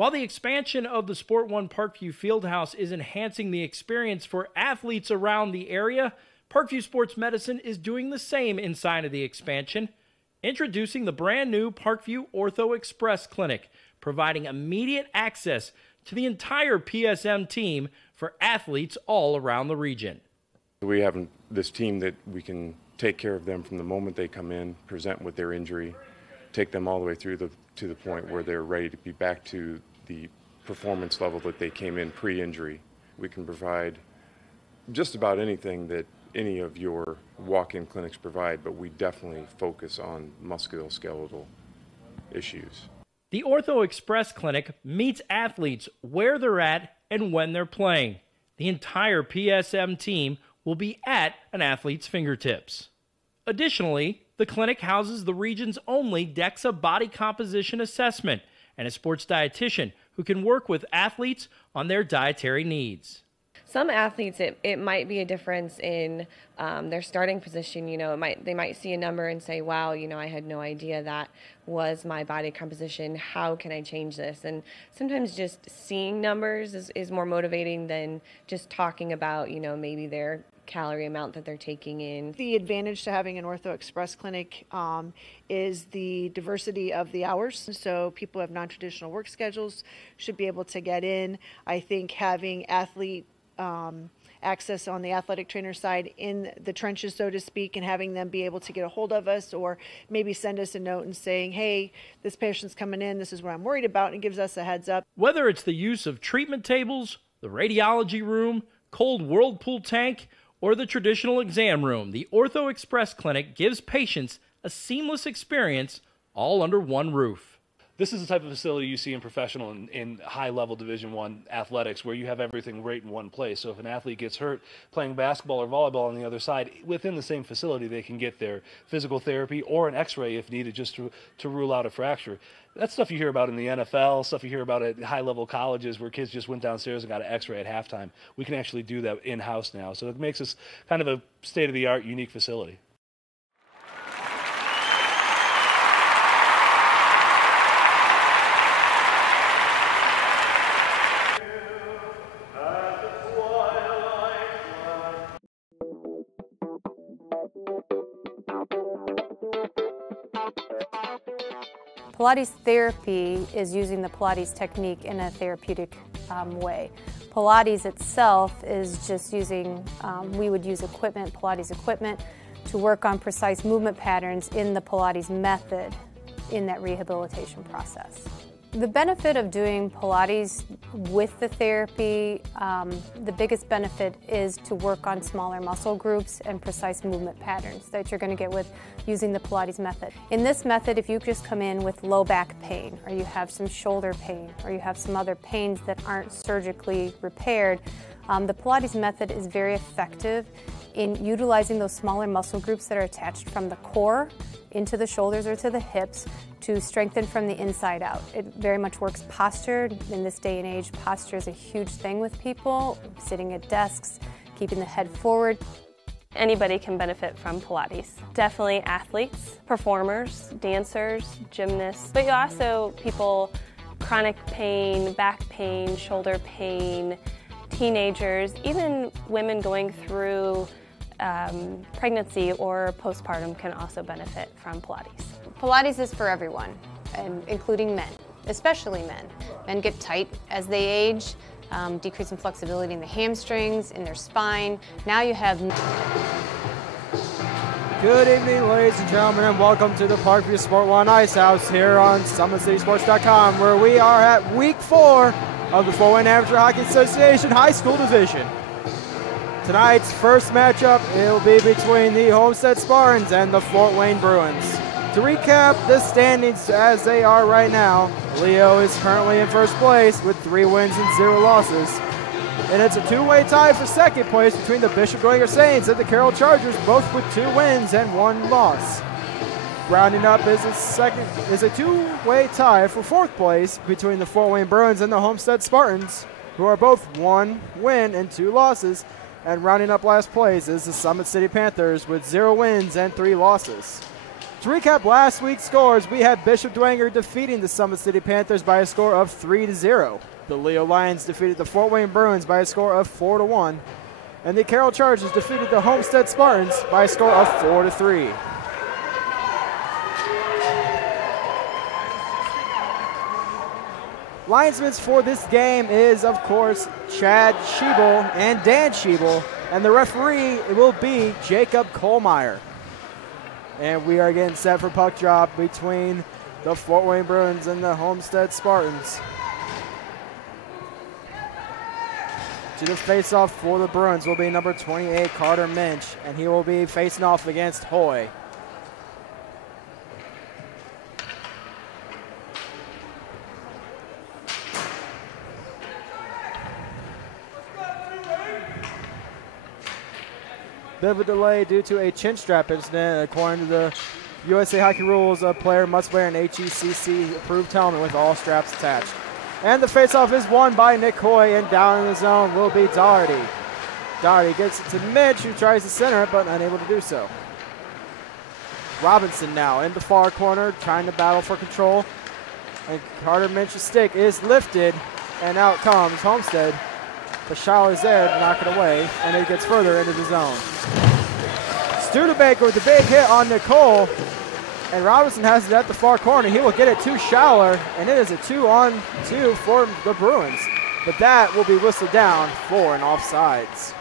While the expansion of the Sport One Parkview Fieldhouse is enhancing the experience for athletes around the area, Parkview Sports Medicine is doing the same inside of the expansion, introducing the brand new Parkview Ortho Express Clinic, providing immediate access to the entire PSM team for athletes all around the region. We have this team that we can take care of them from the moment they come in, present with their injury, take them all the way through to the point where they're ready to be back to the performance level that they came in pre-injury. We can provide just about anything that any of your walk-in clinics provide, but we definitely focus on musculoskeletal issues. The Ortho Express Clinic meets athletes where they're at and when they're playing. The entire PSM team will be at an athlete's fingertips. Additionally, the clinic houses the region's only DEXA body composition assessment and a sports dietitian who can work with athletes on their dietary needs. Some athletes, it might be a difference in their starting position. You know, they might see a number and say, wow, you know, I had no idea that was my body composition. How can I change this? And sometimes just seeing numbers is more motivating than just talking about, you know, maybe their calorie amount that they're taking in. The advantage to having an Ortho Express clinic is the diversity of the hours. So people who have non-traditional work schedules should be able to get in. I think having athlete access on the athletic trainer side in the trenches, so to speak, and having them be able to get a hold of us or maybe send us a note and saying, hey, this patient's coming in, this is what I'm worried about, and it gives us a heads up. Whether it's the use of treatment tables, the radiology room, cold whirlpool tank, or the traditional exam room, the Ortho Express Clinic gives patients a seamless experience all under one roof. This is the type of facility you see in professional and high-level Division I athletics where you have everything right in one place. So if an athlete gets hurt playing basketball or volleyball on the other side, within the same facility they can get their physical therapy or an x-ray if needed just to rule out a fracture. That's stuff you hear about in the NFL, stuff you hear about at high-level colleges where kids just went downstairs and got an x-ray at halftime. We can actually do that in-house now. So it makes us kind of a state-of-the-art, unique facility. Pilates therapy is using the Pilates technique in a therapeutic way. Pilates itself is just using, we would use equipment, Pilates equipment, to work on precise movement patterns in the Pilates method in that rehabilitation process. The benefit of doing Pilates with the therapy, the biggest benefit is to work on smaller muscle groups and precise movement patterns that you're going to get with using the Pilates method. In this method, if you just come in with low back pain, or you have some shoulder pain, or you have some other pains that aren't surgically repaired, the Pilates method is very effective in utilizing those smaller muscle groups that are attached from the core into the shoulders or to the hips to strengthen from the inside out. It very much works posture. In this day and age, posture is a huge thing with people, sitting at desks, keeping the head forward. Anybody can benefit from Pilates. Definitely athletes, performers, dancers, gymnasts, but you also people chronic pain, back pain, shoulder pain, teenagers, even women going through pregnancy or postpartum can also benefit from Pilates. Pilates is for everyone, including men, especially men. Men get tight as they age, decrease in flexibility in the hamstrings, in their spine. Now you have... Good evening, ladies and gentlemen, and welcome to the Parkview Sport One Ice House here on SummitCitySports.com, where we are at Week 4 of the Fort Wayne Amateur Hockey Association High School Division. Tonight's first matchup, it will be between the Homestead Spartans and the Fort Wayne Bruins. To recap the standings as they are right now, Leo is currently in first place with 3 wins and 0 losses. And it's a two-way tie for second place between the Bishop Dwenger Saints and the Carroll Chargers, both with 2 wins and 1 loss. Rounding up is a two-way tie for fourth place between the Fort Wayne Bruins and the Homestead Spartans, who are both 1 win and 2 losses. And rounding up last place is the Summit City Panthers with 0 wins and 3 losses. To recap last week's scores, we had Bishop Dwenger defeating the Summit City Panthers by a score of 3-0. The Leo Lions defeated the Fort Wayne Bruins by a score of 4-1. And the Carroll Chargers defeated the Homestead Spartans by a score of 4-3. Linesmen for this game is, of course, Chad Schiebel and Dan Schiebel, and the referee will be Jacob Kohlmeyer. And we are getting set for puck drop between the Fort Wayne Bruins and the Homestead Spartans. To the face-off for the Bruins will be number 28, Carter Minch, and he will be facing off against Hoy. Bit of a delay due to a chin strap incident. According to the USA Hockey rules, a player must wear an HECC approved helmet with all straps attached. And the faceoff is won by Nick Hoy, and down in the zone will be Doherty. Doherty gets it to Mitch, who tries to center it, but unable to do so. Robinson now in the far corner, trying to battle for control. And Carter Minch's stick is lifted, and out comes Homestead. But Shaw is there to knock it away, and it gets further into the zone. Studebaker with a big hit on Nicole, and Robinson has it at the far corner. He will get it to Schaller, and it is a 2-on-2 for the Bruins. But that will be whistled down for an offsides.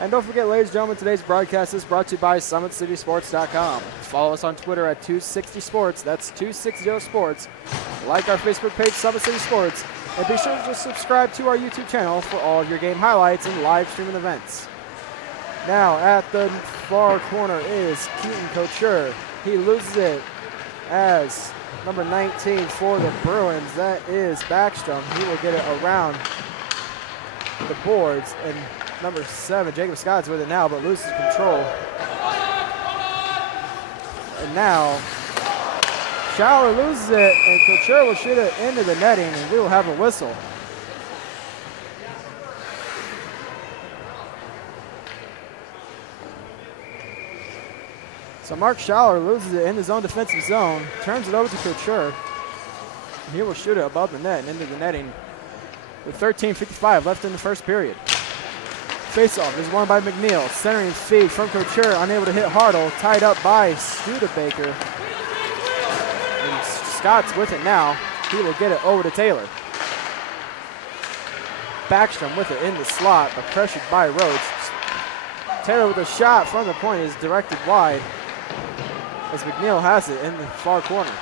And don't forget, ladies and gentlemen, today's broadcast is brought to you by SummitCitySports.com. Follow us on Twitter at 260sports. That's 260sports. Like our Facebook page, Summit City Sports. And be sure to subscribe to our YouTube channel for all of your game highlights and live streaming events. Now, at the far corner is Keaton Couture. He loses it as number 19 for the Bruins. That is Backstrom. He will get it around the boards, and number 7, Jacob Scott's with it now, but loses control. And now, Schaller loses it, and Couture will shoot it into the netting, and we will have a whistle. So Mark Schaller loses it in his own defensive zone, turns it over to Couture, and he will shoot it above the net and into the netting with 13:55 left in the first period. Faceoff is won by McNeil. Centering feed from Couture, unable to hit Hartle. Tied up by Studebaker. And Scott's with it now. He will get it over to Taylor. Backstrom with it in the slot, but pressured by Roach. Taylor with a shot from the point is directed wide, as McNeil has it in the far corner.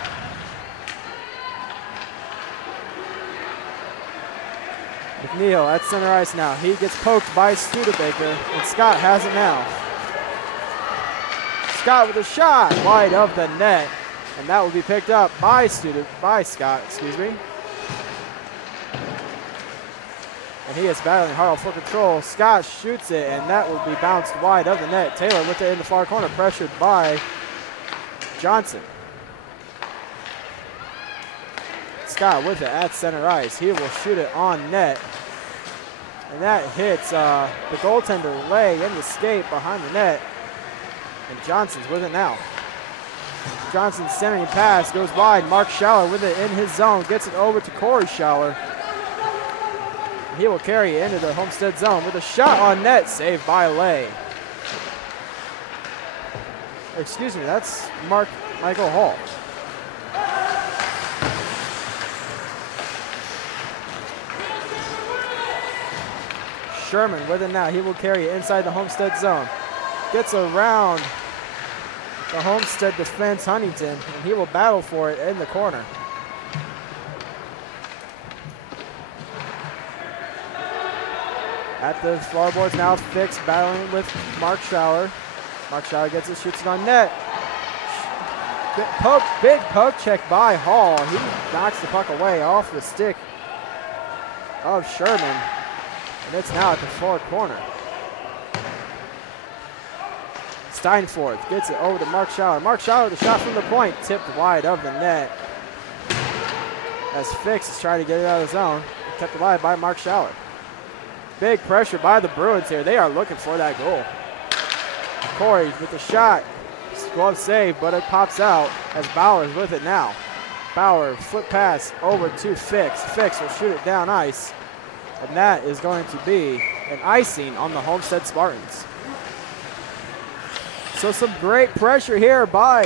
McNeil at center ice now. He gets poked by Studebaker, and Scott has it now. Scott with a shot wide of the net, and that will be picked up by Scott, excuse me. And he is battling Hartle for control. Scott shoots it, and that will be bounced wide of the net. Taylor with it in the far corner, pressured by Johnson. Scott with it at center ice. He will shoot it on net. And that hits the goaltender leg in the skate behind the net. And Johnson's with it now. Johnson's centering pass goes wide. Mark Schaller with it in his zone. Gets it over to Corey Schaller. He will carry it into the Homestead zone with a shot on net, saved by Lay. Excuse me, that's Michael Hall. Sherman with it now. He will carry it inside the Homestead zone. Gets around the Homestead defense, Huntington, and he will battle for it in the corner. At the floorboards now, Fix battling with Mark Schaller. Mark Schaller gets it, shoots it on net. Big poke check by Hall. He knocks the puck away off the stick of Sherman. And it's now at the far corner. Steinforth gets it over to Mark Schaller. Mark Schaller, the shot from the point, tipped wide of the net. as Fix is trying to get it out of the zone. Kept alive by Mark Schaller. Big pressure by the Bruins here. They are looking for that goal. Corey with the shot. Glove save, but it pops out as Bauer's with it now. Bauer, flip pass over to Fix. Fix will shoot it down ice. And that is going to be an icing on the Homestead Spartans. So some great pressure here by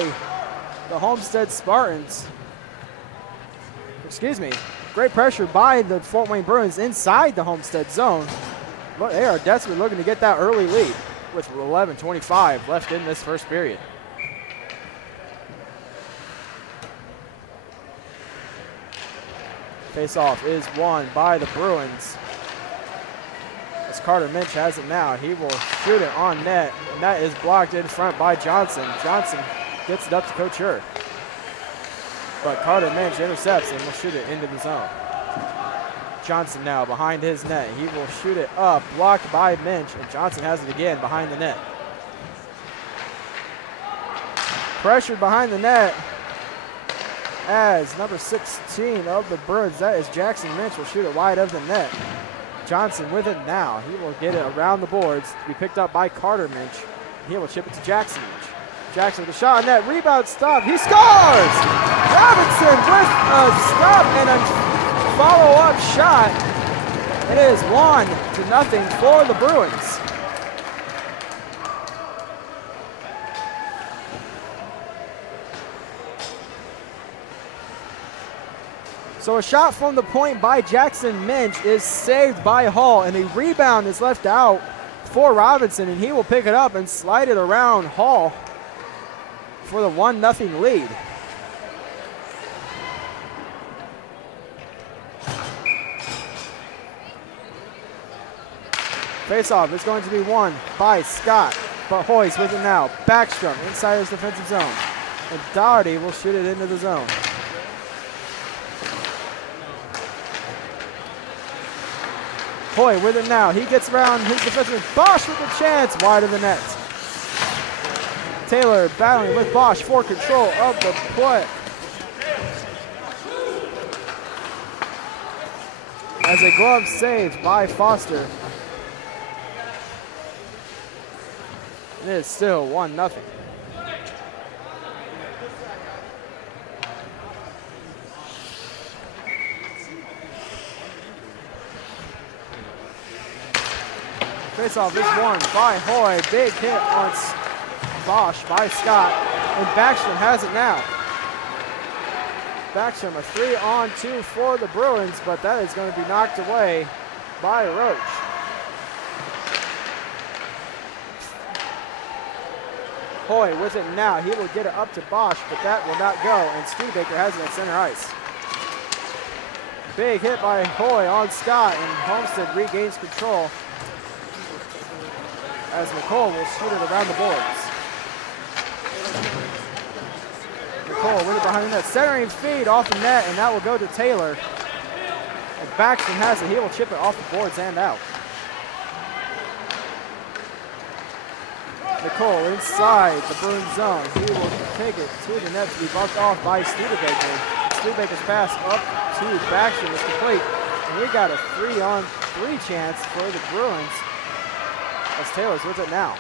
the Homestead Spartans. Excuse me. Great pressure by the Fort Wayne Bruins inside the Homestead zone. But they are desperately looking to get that early lead with 11:25 left in this first period. Face-off is won by the Bruins. As Carter Minch has it now, he will shoot it on net, and that is blocked in front by Johnson. Johnson gets it up to Coach Hur. But Carter Minch intercepts and will shoot it into the zone. Johnson now behind his net. He will shoot it up, blocked by Minch, and Johnson has it again behind the net. Pressured behind the net as number 16 of the Bruins, that is Jackson Minch, will shoot it wide of the net. Johnson with it now. He will get it around the boards to be picked up by Carter Minch. He will chip it to Jackson Minch. Jackson with a shot on net, rebound stop, he scores! Robinson with a stop and a follow-up shot. It is 1-0 for the Bruins. So a shot from the point by Jackson Minch is saved by Hall, and a rebound is left out for Robinson, and he will pick it up and slide it around Hall for the 1-0 lead. Face-off is going to be won by Scott, but Hoy's with it now. Backstrom inside his defensive zone, and Doherty will shoot it into the zone. Hoy with it now. He gets around his defenseman. Bosch with a chance wide of the net. Taylor battling with Bosch for control of the play. As a glove saved by Foster. It is still 1-0. Face-off is won by Hoy. Big hit on Bosch by Scott. And Backstrom has it now. Backstrom a 3-on-2 for the Bruins, but that is going to be knocked away by Roach. Hoy with it now. He will get it up to Bosch, but that will not go. And Studebaker has it at center ice. Big hit by Hoy on Scott, and Homestead regains control as Nicole will shoot it around the boards. Nicole with it behind the net. Centering feed off the net, and that will go to Taylor. And Baxton has it. He will chip it off the boards and out. Nicole inside the Bruins zone. He will take it to the net to be bumped off by Studebaker. Studebaker's pass up to Baxton is complete. And we got a 3-on-3 chance for the Bruins. As Taylor's with it now.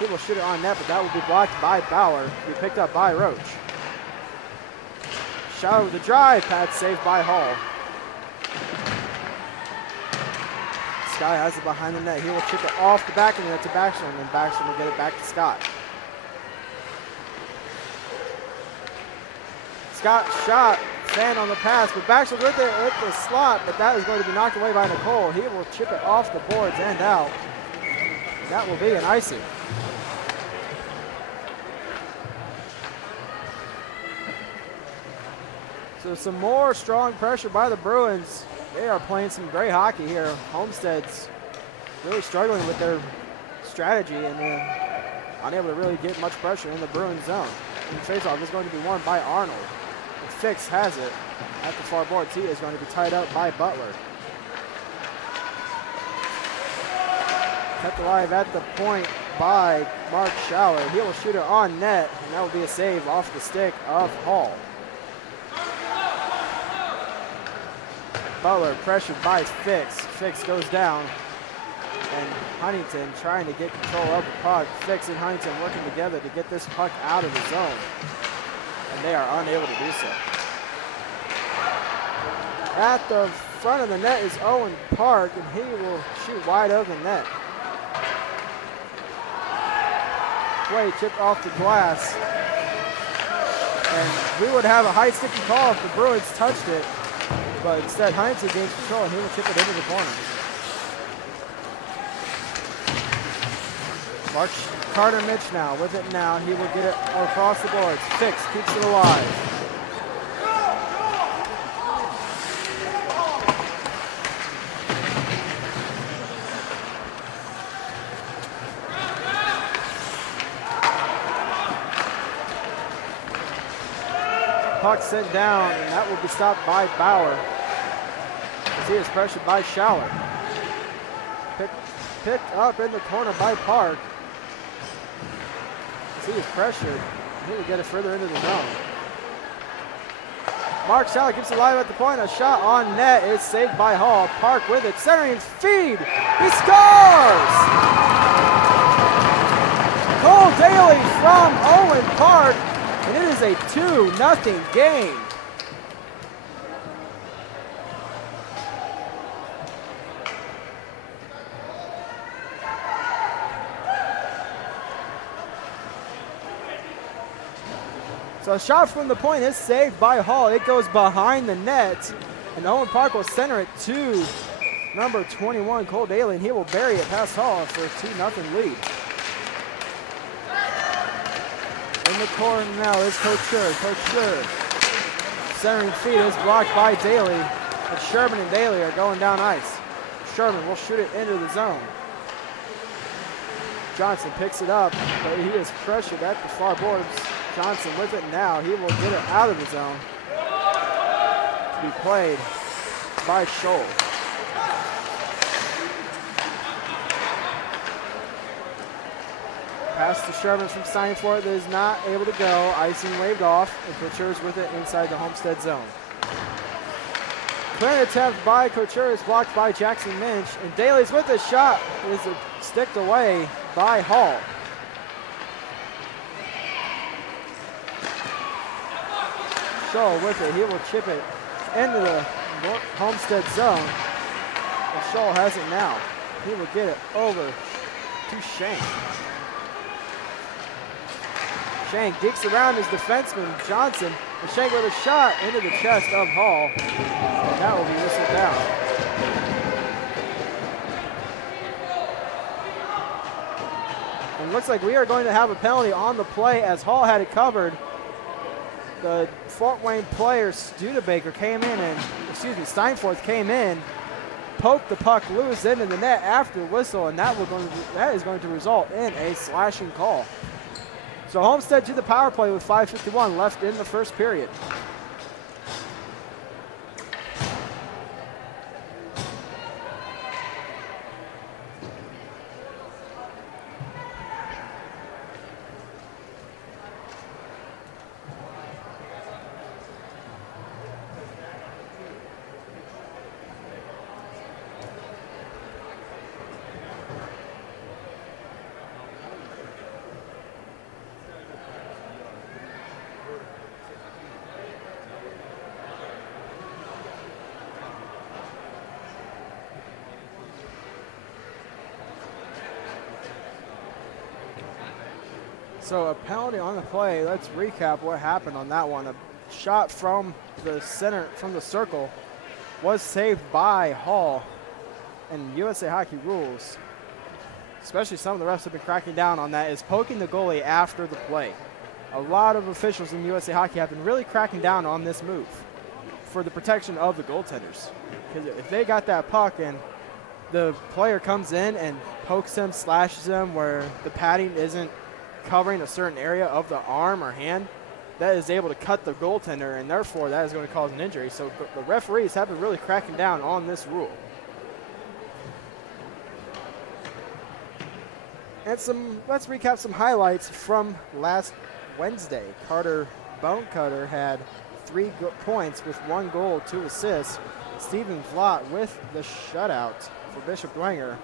He will shoot it on net, but that will be blocked by Bauer. Be picked up by Roach. Shot with the drive, pad saved by Hall. Sky has it behind the net. He will chip it off the back of the net to Backstrom, and Backstrom will get it back to Scott. Scott shot, fan on the pass, but Backstrom with it with the slot, but that is going to be knocked away by Nicole. He will chip it off the boards and out. That will be an icing. So some more strong pressure by the Bruins. They are playing some great hockey here. Homestead's really struggling with their strategy and unable to really get much pressure in the Bruins zone. And the faceoff is going to be won by Arnold. And Fix has it at the far boards. He is going to be tied up by Butler. Kept alive at the point by Mark Schaller. He will shoot it on net, and that will be a save off the stick of Hall. Butler pressured by Fix. Fix goes down. And Huntington trying to get control of the puck. Fix and Huntington working together to get this puck out of the zone. And they are unable to do so. At the front of the net is Owen Park, and he will shoot wide of the net. Play chipped off the glass. And we would have a high sticky call if the Bruins touched it, but instead Huntington gains control and he will chip it into the corner. Mark Carter Mitch now with it now. He will get it across the boards. Fix keeps it alive. Puck sent down, and that will be stopped by Bauer. As he is pressured by Schaller. Picked up in the corner by Park. As he is pressured, he will get it further into the zone. Mark Schaller keeps it alive at the point. A shot on net is saved by Hall. Park with it, centering feed. He scores! Cole Daly from Owen Park. And it is a 2-0 game. So a shot from the point is saved by Hall. It goes behind the net. And Owen Park will center it to number 21, Cole Daly. And he will bury it past Hall for a 2-0 lead. In the corner now is Couture. Couture. Centering feed is blocked by Daly. But Sherman and Daly are going down ice. Sherman will shoot it into the zone. Johnson picks it up, but he is pressured at the far boards. Johnson with it now. He will get it out of the zone. To be played by Scholl. Pass to Sherman from Steinfort that is not able to go. Icing waved off, and Couture is with it inside the Homestead zone. Clearing attempt by Couture is blocked by Jackson Minch, and Daly's with a shot. It is sticked away by Hall. Scholl with it. He will chip it into the Homestead zone. And Scholl has it now. He will get it over to Shank. Shank digs around his defenseman, Johnson, and Shank with a shot into the chest of Hall. And that will be whistled down. And it looks like we are going to have a penalty on the play as Hall had it covered. The Fort Wayne player, Studebaker, came in and, Steinforth came in, poked the puck loose into the net after the whistle, and that is going to result in a slashing call. So Homestead to the power play with 5:51 left in the first period. So a penalty on the play. Let's recap what happened on that one. A shot from the center, from the circle, was saved by Hall. And USA Hockey rules, especially some of the refs have been cracking down on that, is poking the goalie after the play. A lot of officials in USA Hockey have been really cracking down on this move for the protection of the goaltenders. Because if they got that puck and the player comes in and pokes him, slashes him where the padding isn't covering a certain area of the arm or hand, that is able to cut the goaltender, and therefore that is going to cause an injury. So the referees have been really cracking down on this rule. And let's recap some highlights from last Wednesday. Carter Bonecutter had 3 points with 1 goal, 2 assists. Stephen Vlot with the shutout for Bishop Dwenger.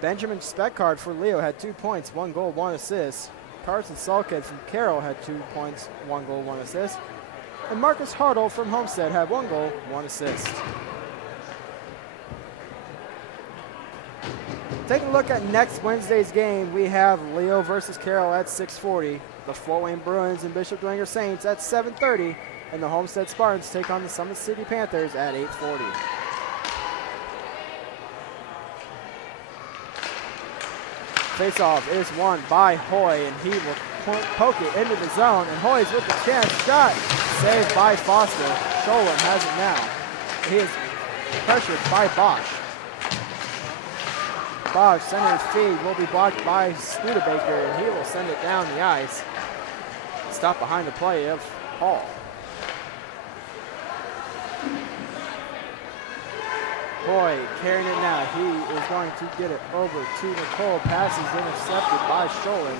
Benjamin Speckard for Leo had 2 points, 1 goal, 1 assist. Carson Salkhead from Carroll had 2 points, 1 goal, 1 assist. And Marcus Hartle from Homestead had 1 goal, 1 assist. Taking a look at next Wednesday's game, we have Leo versus Carroll at 6:40. The Fort Wayne Bruins and Bishop Dwenger Saints at 7:30. And the Homestead Spartans take on the Summit City Panthers at 8:40. Faceoff is won by Hoy, and he will poke it into the zone. And Hoy's with the chance shot, saved by Foster. Sholem has it now. He is pressured by Bosch. Bosch center's feed will be blocked by Studebaker, and he will send it down the ice. Stop behind the play of Hall. Hoy carrying it now. He is going to get it over to Nicole. Pass is intercepted by Sholem.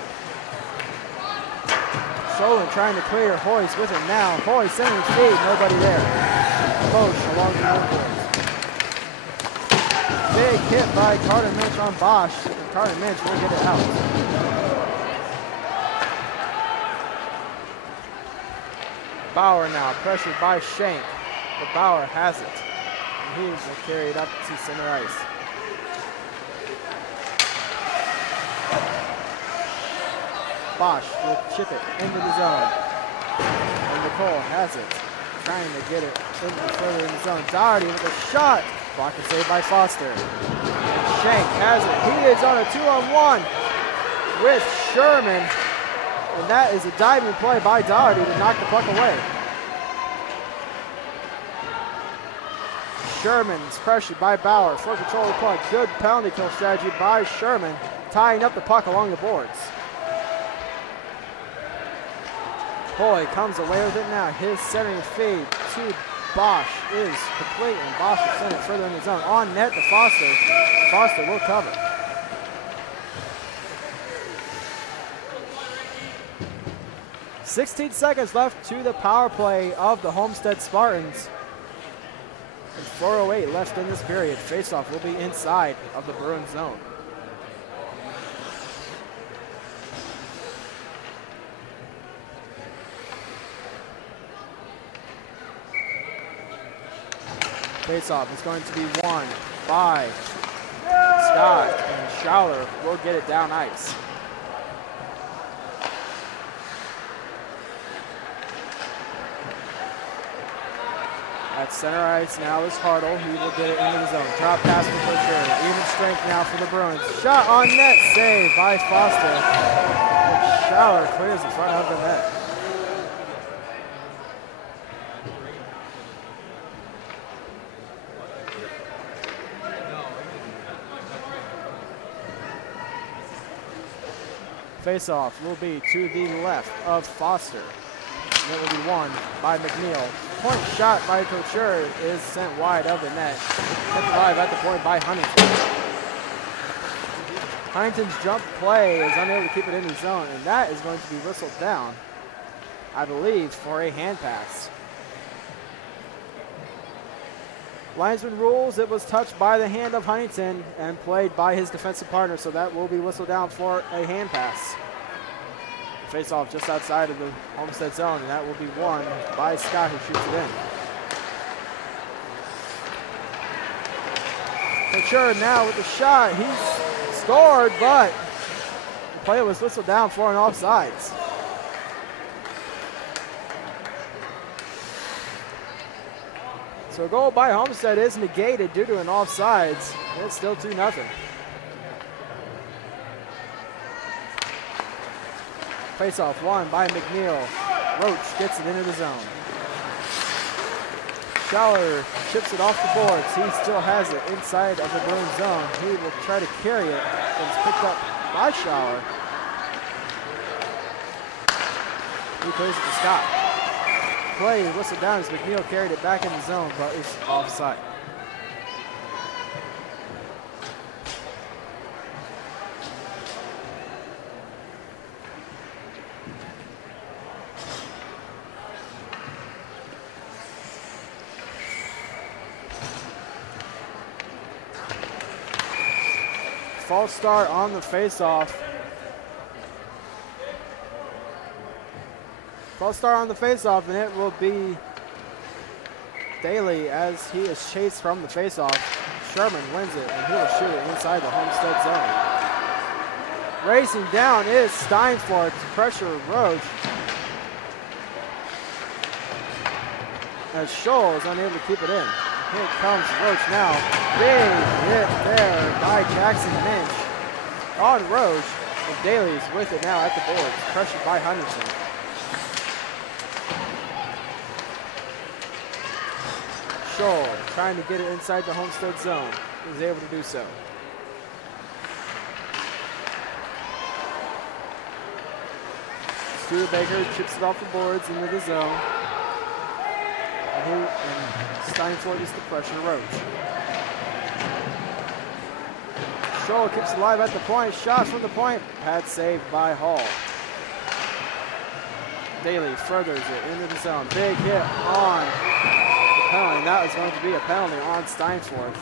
Sholem trying to clear. Hoy's with it now. Hoy sending feed. Nobody there. Bosch along the boards. Big hit by Carter Minch on Bosch. And Carter Minch will get it out. Bauer now pressured by Shank. But Bauer has it. He will carry it up to center ice. Bosch will chip it into the zone. And Nicole has it. Trying to get it further in the zone. Doherty with a shot. Block and save by Foster. Shank has it. He is on a 2-on-1 with Sherman. And that is a diving play by Doherty to knock the puck away. Sherman's pressured by Bauer for control of the puck. Good penalty kill strategy by Sherman, tying up the puck along the boards. Hoy comes away with it now. His centering feed to Bosch is complete, and Bosch will send it further in the zone. On net to Foster. Foster will cover. "16 seconds left to the power play of the Homestead Spartans. And 4:08 left in this period. Faceoff will be inside of the Bruins zone. Faceoff is going to be won by Scott, and Schouler will get it down ice. At center ice now is Hartle. He will get it into the zone. Drop pass for Butcher. Even strength now for the Bruins. Shot on net. Saved by Foster. And Schouler clears the front of the net. Face-off will be to the left of Foster. And it will be won by McNeil. Point shot by Couture is sent wide of the net. Hit live at the point by Huntington. Huntington's jump play is unable to keep it in the zone, and that is going to be whistled down, I believe, for a hand pass. Linesman rules it was touched by the hand of Huntington and played by his defensive partner, so that will be whistled down for a hand pass. Face off just outside of the Homestead zone, and that will be won by Scott, who shoots it in. Couture now with the shot. He's scored, but the play was whistled down for an offsides. So a goal by Homestead is negated due to an offsides. It's still 2-0. Face-off won by McNeil. Roach gets it into the zone. Schaller chips it off the boards. He still has it inside of the Bruins zone. He will try to carry it, and it's picked up by Schaller. He plays it to Scott. Play whistled down as McNeil carried it back in the zone, but it's offside. false start on the faceoff. False start on the faceoff, and it will be Daly as he is chased from the faceoff. Sherman wins it, and he will shoot it inside the Homestead zone. Racing down is Steinfort to pressure Roach. As Scholl is unable to keep it in. Here comes Roach now. Big hit there by Jackson Minch on Roach. And Daly's with it now at the boards. Pressured by Henderson. Scholl trying to get it inside the Homestead zone. He was able to do so. Studebaker chips it off the boards into the zone. And Steinfort is the pressure Roach. Scholl keeps it alive at the point. Shot from the point. Pad saved by Hall. Daly furthers it into the zone. Big hit on the penalty. That is going to be a penalty on Steinfort.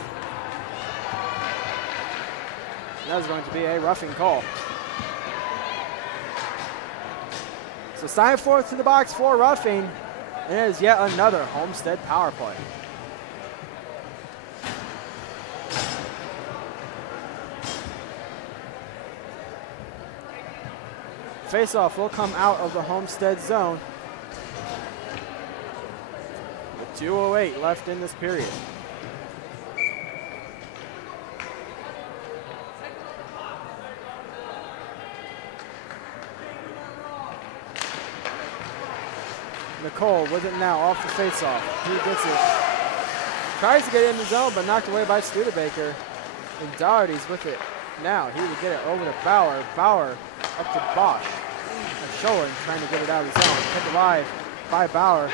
That is going to be a roughing call. So Steinfort to the box for roughing. And it is yet another Homestead power play. Faceoff will come out of the Homestead zone. With 2:08 left in this period. Nicole with it now off the faceoff. He gets it. Tries to get it in the zone, but knocked away by Studebaker. And Doherty's with it now. He would get it over to Bauer. Bauer up to Bosch. And Scholler trying to get it out of the zone. Kept alive by Bauer.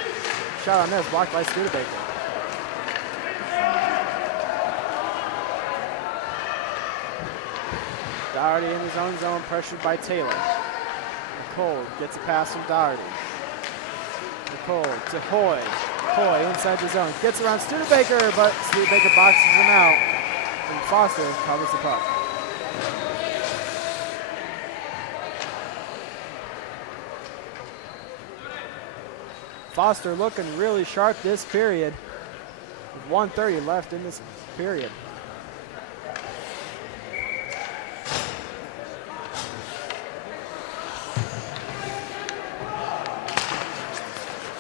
Shot on this, blocked by Studebaker. Doherty in his own zone, pressured by Taylor. Nicole gets a pass from Doherty. Nicole to Hoy. Hoy inside the zone. Gets around Studebaker, but Studebaker boxes him out. And Foster covers the puck. Foster looking really sharp this period. With 1:30 left in this period.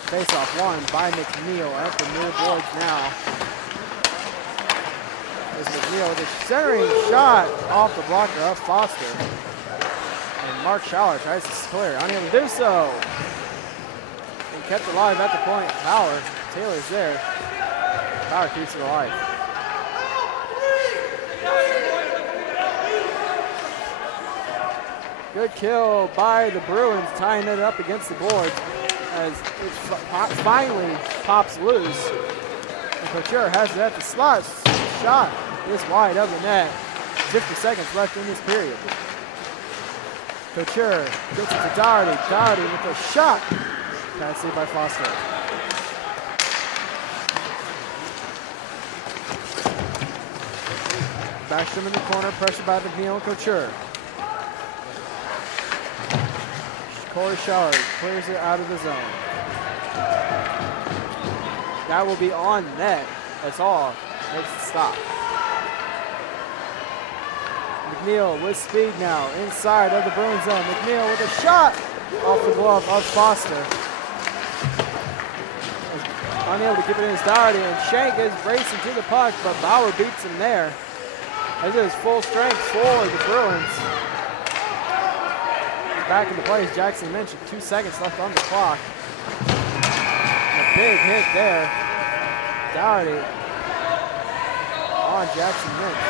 Face-off won by McNeil at the near boards now. There's McNeil with a centering shot off the blocker of Foster. And Mark Schaller tries to clear, unable to do so. And kept alive at the point. Bauer, Taylor's there. Bauer keeps it alive. Good kill by the Bruins, tying it up against the boards. As it finally pops loose. And Couture has it at the slot. Shot is wide of the net. 50 seconds left in this period. Couture gets it to Doherty. Doherty with a shot. Pass saved by Foster. Backstrom in the corner, pressured by McNeil and Couture. Corey Schauer clears it out of the zone. That will be on net. That's all. Makes it stop. McNeil with speed now inside of the Bruins zone. McNeil with a shot off the glove of Foster. Unable to keep it in his Doherty, and Shank is racing to the puck, but Bauer beats him there. As it is full strength for the Bruins. Back into play, as Jackson mentioned, 2 seconds left on the clock. A big hit there. Doherty on Jackson Minch.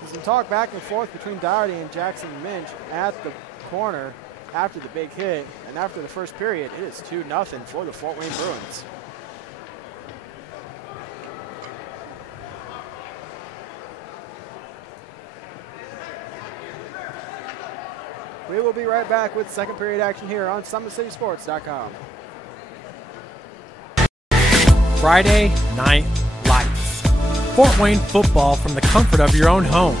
There's some talk back and forth between Doherty and Jackson Minch at the corner after the big hit. And after the first period, it is 2-0 for the Fort Wayne Bruins. We will be right back with second period action here on SummitCitySports.com. Friday Night Lights. Fort Wayne football from the comfort of your own home,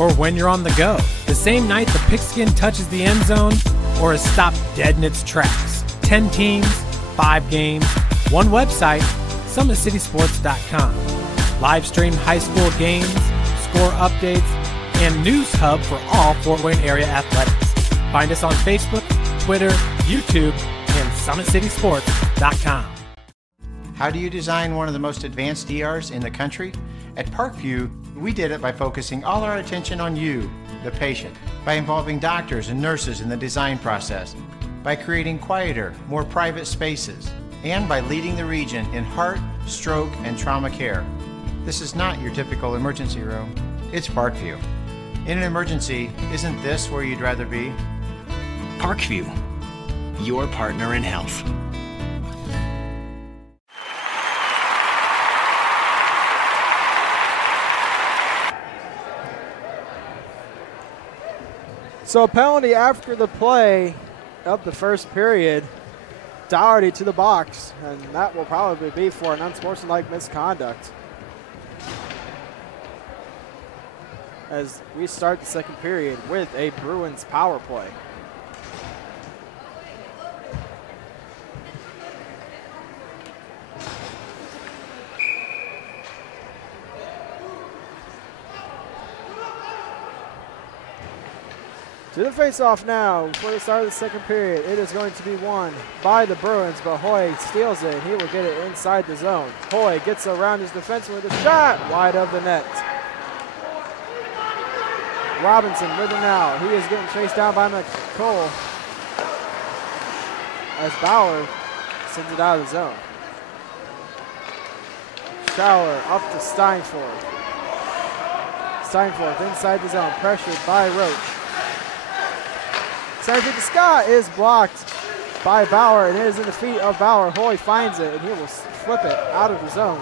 or when you're on the go. The same night the pigskin touches the end zone, or is stopped dead in its tracks. 10 teams, 5 games, one website, SummitCitySports.com. Live stream high school games, score updates, and news hub for all Fort Wayne area athletics. Find us on Facebook, Twitter, YouTube, and SummitCitySports.com. How do you design one of the most advanced ERs in the country? At Parkview, we did it by focusing all our attention on you, the patient, by involving doctors and nurses in the design process, by creating quieter, more private spaces, and by leading the region in heart, stroke, and trauma care. This is not your typical emergency room. It's Parkview. In an emergency, isn't this where you'd rather be? Parkview, your partner in health. So a penalty after the play of the first period. Doherty to the box, and that will probably be for an unsportsmanlike misconduct. As we start the second period with a Bruins power play. To the face-off now for the start of the second period. It is going to be won by the Bruins, but Hoy steals it. He will get it inside the zone. Hoy gets around his defenseman with a shot wide of the net. Robinson with it now. He is getting chased down by McCole as Bauer sends it out of the zone. Schauer up to Steinfort. Steinfort inside the zone, pressured by Roach. Steinfort to Scott is blocked by Bauer, and it is in the feet of Bauer. Hoy finds it, and he will flip it out of the zone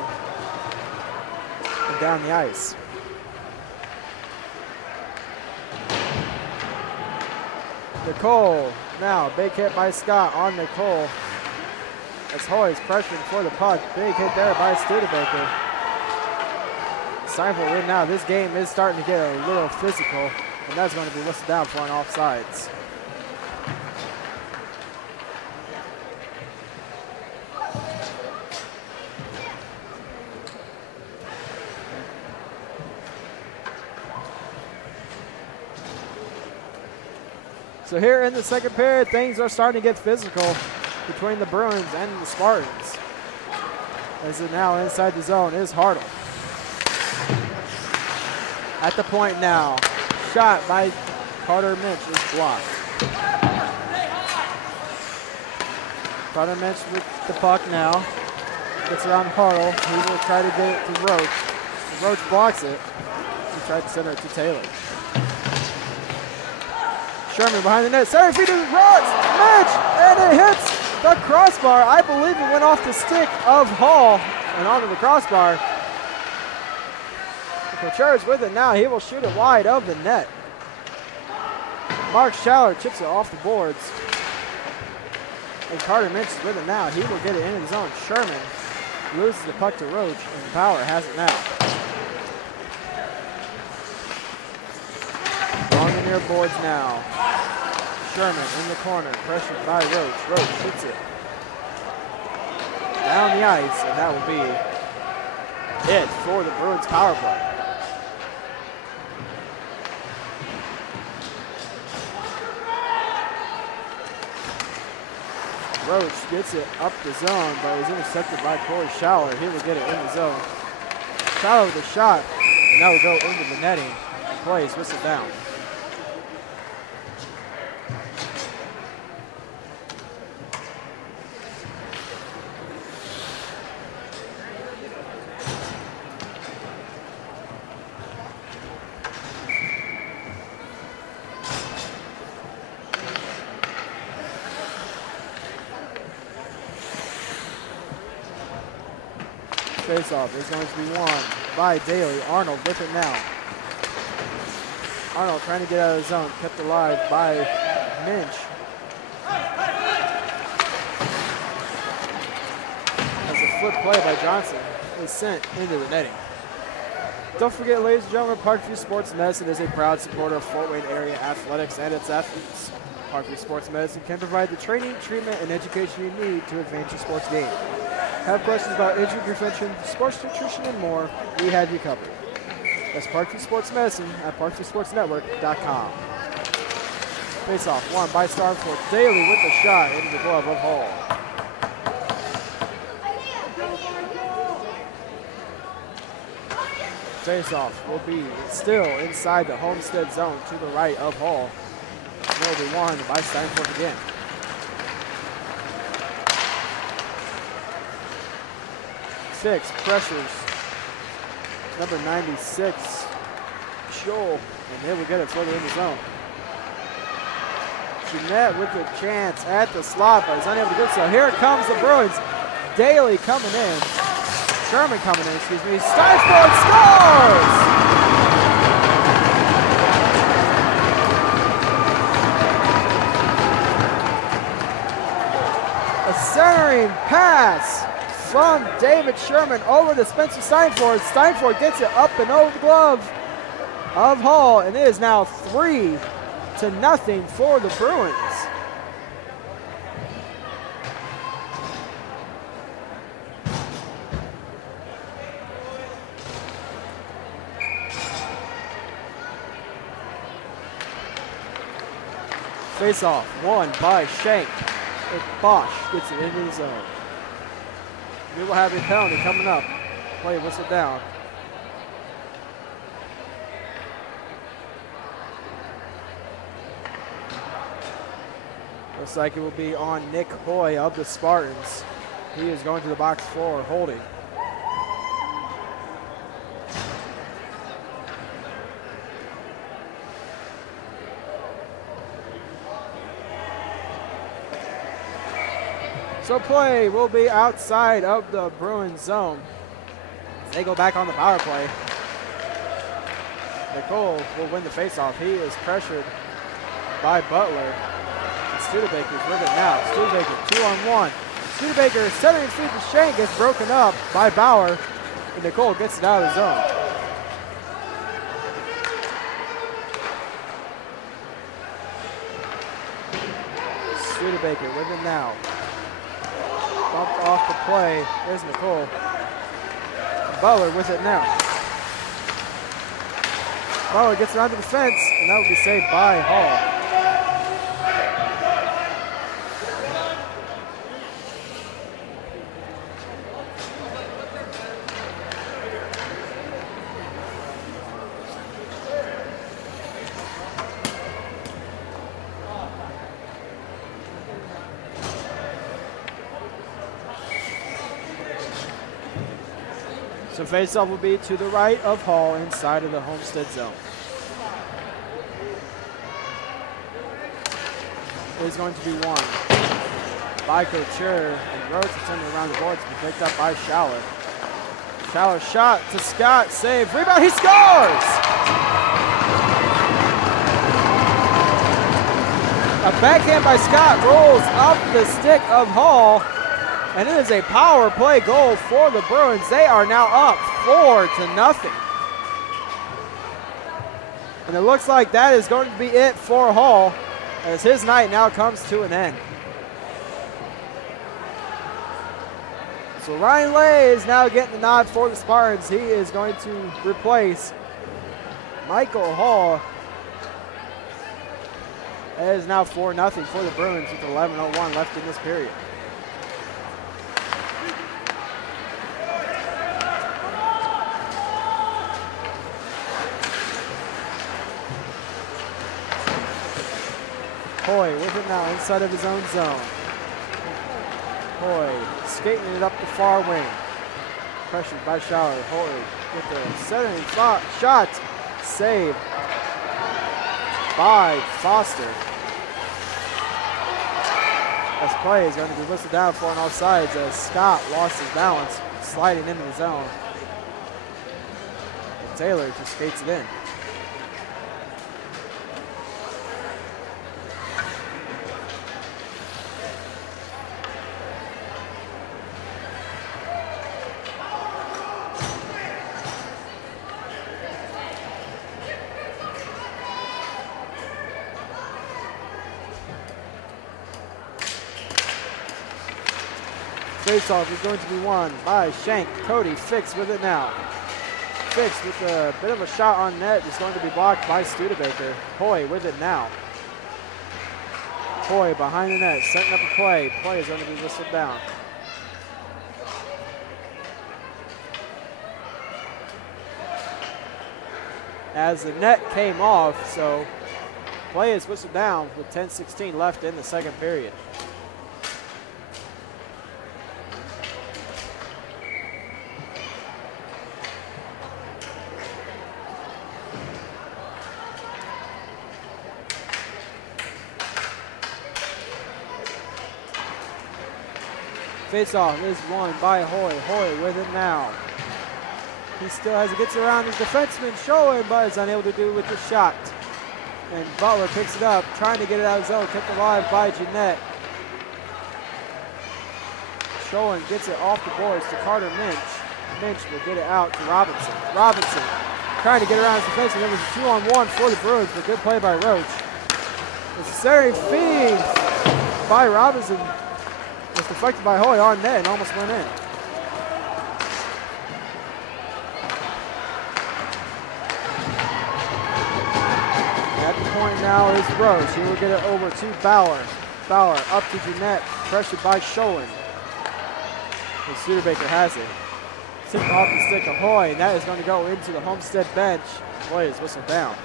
and down the ice. Nicole, now big hit by Scott on Nicole. As Hoy is pressuring for the puck. Big hit there by Studebaker. Steinfort win now. This game is starting to get a little physical, and that's going to be listed down for an offsides. So here in the second period, things are starting to get physical between the Bruins and the Spartans. As it now inside the zone is Hartle. At the point now, shot by Carter Minch is blocked. Carter Minch with the puck now. Gets around Hartle. He will try to get it to Roach. Roach blocks it. He tried to center it to Taylor. Sherman behind the net, center feet to Rocks, Mitch, and it hits the crossbar. I believe it went off the stick of Hall and onto the crossbar. Couturier is with it now. He will shoot it wide of the net. Mark Schaller chips it off the boards. And Carter Mitch is with it now. He will get it into the zone. Sherman loses the puck to Roach, and Power has it now. On the near boards now. Sherman in the corner, pressured by Roach. Roach shoots it down the ice, and that will be it for the Bruins power play. Roach gets it up the zone, but is intercepted by Corey Schaller. He will get it in the zone. Schaller with a shot, and that will go into the netting. The play is whistled down. Face-off is going to be won by Daly. Arnold with it now. Arnold trying to get out of the zone, kept alive by Minch. As a flip play by Johnson is sent into the netting. Don't forget, ladies and gentlemen, Parkview Sports Medicine is a proud supporter of Fort Wayne area athletics and its athletes. Parkview Sports Medicine can provide the training, treatment, and education you need to advance your sports game. Have questions about injury prevention, sports nutrition, and more, we have you covered. That's Parkview Sports Medicine at ParkviewSportsNetwork.com. Face off, won by Starford. Daly with the shot into the glove of Hall. Face off will be still inside the Homestead zone to the right of Hall. Will be won by Steinford again. Six pressures. Number 96, Scholl, and they will get it further in the zone. Jeanette with the chance at the slot, but is unable to do so. Here comes the Bruins. Daly coming in. Sherman coming in, excuse me. Steinford scores! A centering pass from David Sherman over to Spencer Steinford. Steinford gets it up and over the glove of Hall, and it is now 3-0 for the Bruins. Face off, won by Shank. And Bosch gets it into the zone. We will have a penalty coming up. Play whistle down. Looks like it will be on Nick Hoy of the Spartans. He is going to the box for holding. So play will be outside of the Bruins zone. They go back on the power play. Nicole will win the faceoff. He is pressured by Butler. And Studebaker's with it now. Studebaker 2-on-1. Studebaker centering feed to Shank gets broken up by Bauer. And Nicole gets it out of the zone. Studebaker with it now. Bumped off the play. There's Nicole. Butler with it now. Butler gets around to the fence, and that will be saved by Hall. So faceoff will be to the right of Hall inside of the Homestead zone. It is going to be won by Couture, and Rhodes is sending around the boards to be picked up by Schaller. Schaller shot to Scott, save, rebound, he scores! A backhand by Scott rolls up the stick of Hall. And it is a power play goal for the Bruins. They are now up 4-0. And it looks like that is going to be it for Hall, as his night now comes to an end. So Ryan Lay is now getting the nod for the Spartans. He is going to replace Michael Hall. It is now 4-0 for the Bruins with 11:01 left in this period. Hoy with it now inside of his own zone. Hoy skating it up the far wing. Pressured by Schaller. Hoy with the centering shot. Saved by Foster. This play is going to be whistled down for an offsides as Scott lost his balance, sliding into the zone. And Taylor just skates it in. Faceoff is going to be won by Shank. Cody Fix with it now. Fix with a bit of a shot on net. It's going to be blocked by Studebaker. Hoy with it now. Hoy behind the net, setting up a play. Play is going to be whistled down. As the net came off, so play is whistled down with 10:16 left in the second period. Faceoff is won by Hoy. Hoy with it now. He still has it, gets around his defenseman, showing, but is unable to do with the shot. And Butler picks it up, trying to get it out of zone, kept alive by Jeanette. Showing gets it off the boards to Carter Minch. Minch will get it out to Robinson. Robinson trying to get around his defenseman. There was a 2-on-1 for the Bruins, but good play by Roach. Necessary feed by Robinson. Was deflected by Hoy on net and almost went in. At the point now is Roach. He will get it over to Bauer. Bauer up to Jeanette, pressured by Schoen. And Studebaker has it. Sitting off the stick of Hoy, and that is going to go into the Homestead bench. Play is whistled down.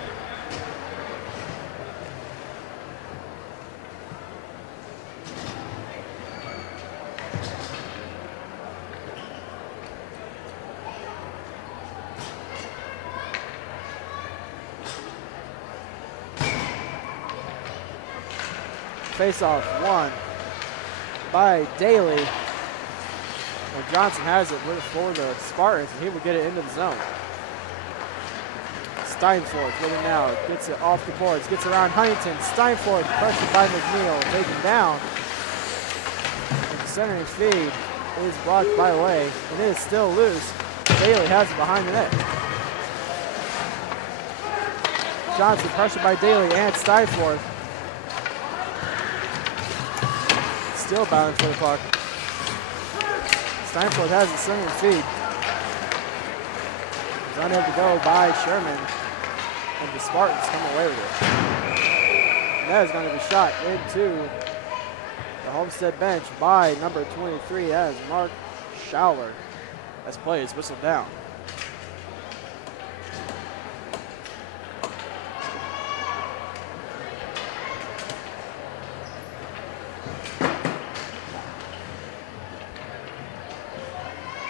Face-off won by Daly. And Johnson has it for the Spartans, and he will get it into the zone. Steinfort with it now. Gets it off the boards. Gets around Huntington. Steinfort pressured by McNeil. Taken down. And the centering feed is blocked by Lay. It is still loose. Daly has it behind the net. Johnson pressured by Daly and Steinfort. Still battling for the puck. Steinfort has the centering feed. He's unable to go by Sherman. And the Spartans come away with it. And that is going to be shot into the Homestead bench by number 23 as Mark Schauer. As play is whistled down.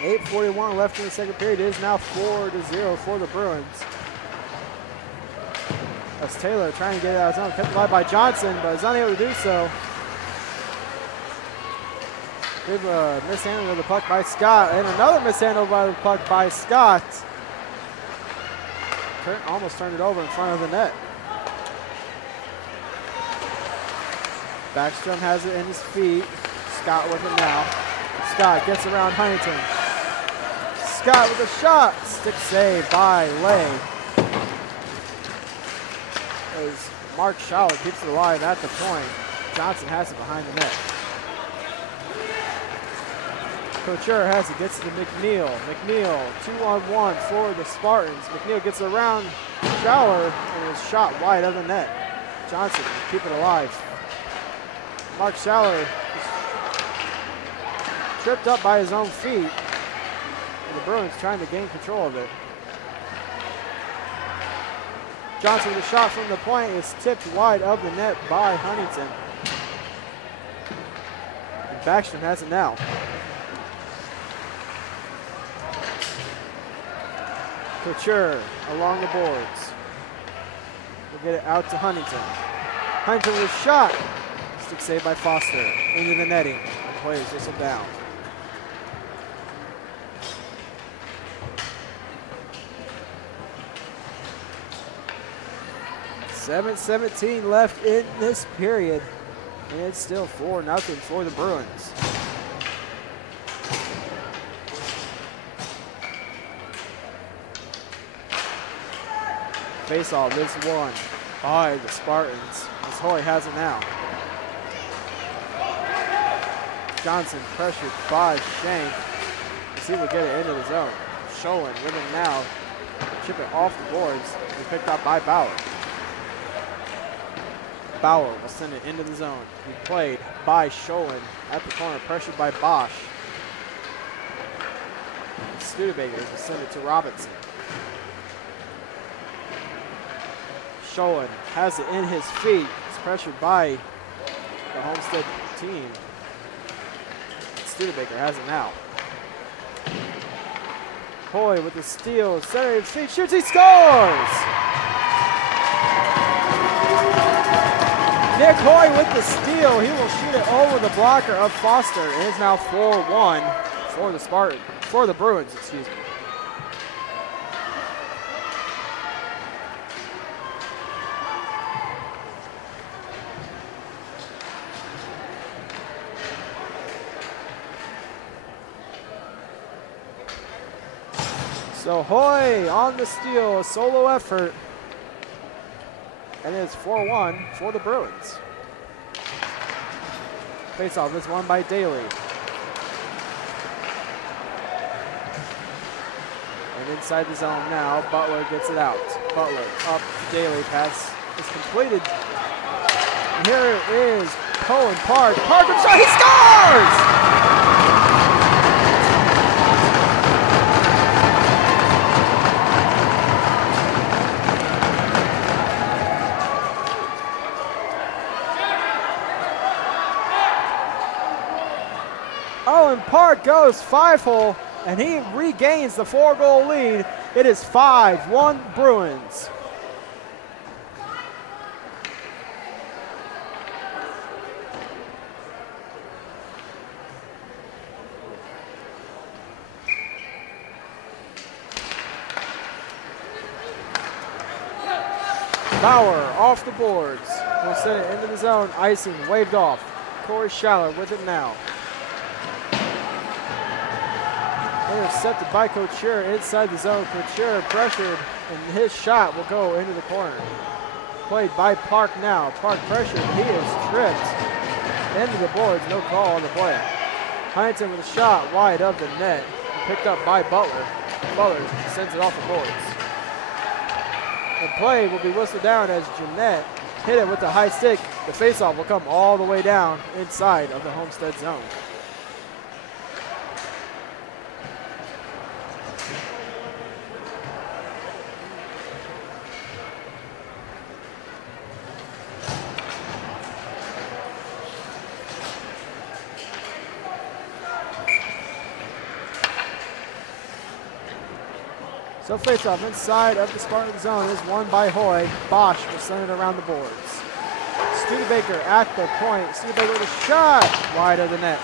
.8:41 left in the second period. It is now 4-0 for the Bruins. That's Taylor trying to get it out of zone. Kept alive by Johnson, but is unable to do so. Good mishandling of the puck by Scott, and another mishandle by the puck by Scott. Almost turned it over in front of the net. Backstrom has it in his feet. Scott with it now. Scott gets around Huntington. Scott with a shot. Stick save by Lay. As Mark Schauer keeps it alive at the point. Johnson has it behind the net. Couture has it, gets to McNeil. McNeil, 2-on-1 for the Spartans. McNeil gets around Schauer and is shot wide of the net. Johnson keep it alive. Mark Schauer tripped up by his own feet. And the Bruins trying to gain control of it. Johnson with a shot from the point is tipped wide of the net by Huntington. And Backstrom has it now. Couture along the boards. We'll get it out to Huntington. Huntington with a shot. Stick saved by Foster into the netting. And play is whistled down. .7:17 left in this period. And it's still 4-0 for the Bruins. Faceoff is won by the Spartans. As Hoy has it now. Johnson pressured by Shank. See if we get it into the zone. Schoen with it now. Chip it off the boards. Be picked up by Bauer. Bauer will send it into the zone. Be played by Schoen at the corner, pressured by Bosch. Studebaker will send it to Robinson. Schoen has it in his feet. It's pressured by the Homestead team. Studebaker has it now. Hoy with the steal, center of feet, shoots, he scores! Nick Hoy with the steal. He will shoot it over the blocker of Foster. It is now 4-1 for the Bruins, excuse me. So Hoy on the steal, a solo effort. And it's 4-1 for the Bruins. Face-off is won by Daly. And inside the zone now, Butler gets it out. Butler up to Daly, pass is completed. And here is Cohen Park. Park with shot, he scores! Owen Park goes 5-hole, and he regains the 4-goal lead. It is 5-1 Bruins. Bauer off the boards. We'll send it into the zone. Icing waved off. Corey Schaller with it now. Intercepted by Couture inside the zone. Couture pressured, and his shot will go into the corner. Played by Park now. Park pressured. He is tripped into the boards. No call on the play. Huntington with a shot wide of the net. Picked up by Butler. Butler sends it off the boards. The play will be whistled down as Jeanette hit it with the high stick. The faceoff will come all the way down inside of the Homestead zone. So face-off inside of the Spartan zone is won by Hoy. Bosch will send it around the boards. Studebaker at the point. Studebaker with a shot wide of the net.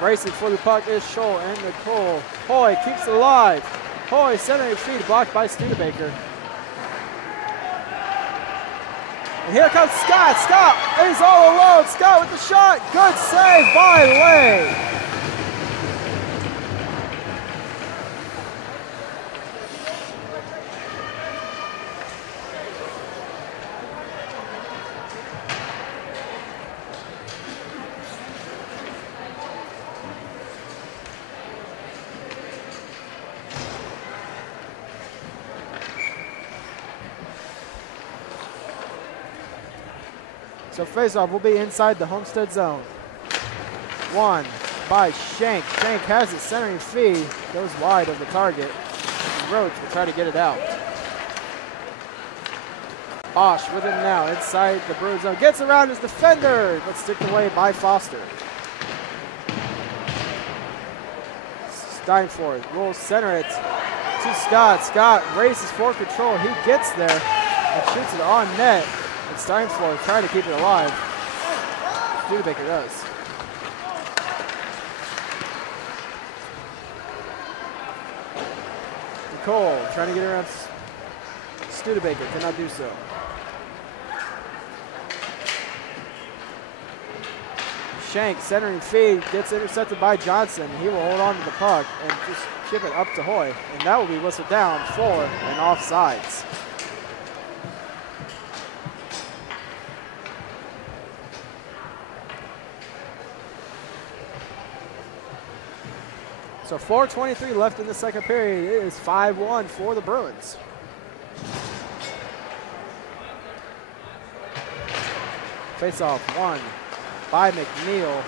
Racing for the puck is Scholl and Nicole. Hoy keeps it alive. Hoy centering feet blocked by Studebaker. And here comes Scott. Scott is all alone. Scott with the shot. Good save by Lay. So face-off will be inside the Homestead zone. One by Shank. Shank has it centering feed, goes wide of the target. Roach will try to get it out. Bosch with it now inside the Bruins zone. Gets around his defender, but sticked away by Foster. Steinford will center it to Scott. Scott races for control. He gets there and shoots it on net. And Steinford trying to keep it alive. Studebaker does. Nicole trying to get around Studebaker, cannot do so. Shank centering feed, gets intercepted by Johnson. He will hold on to the puck and just chip it up to Hoy. And that will be whistled down for an offsides. So 4:23 left in the second period. It is 5-1 for the Bruins. Face-off won by McNeil.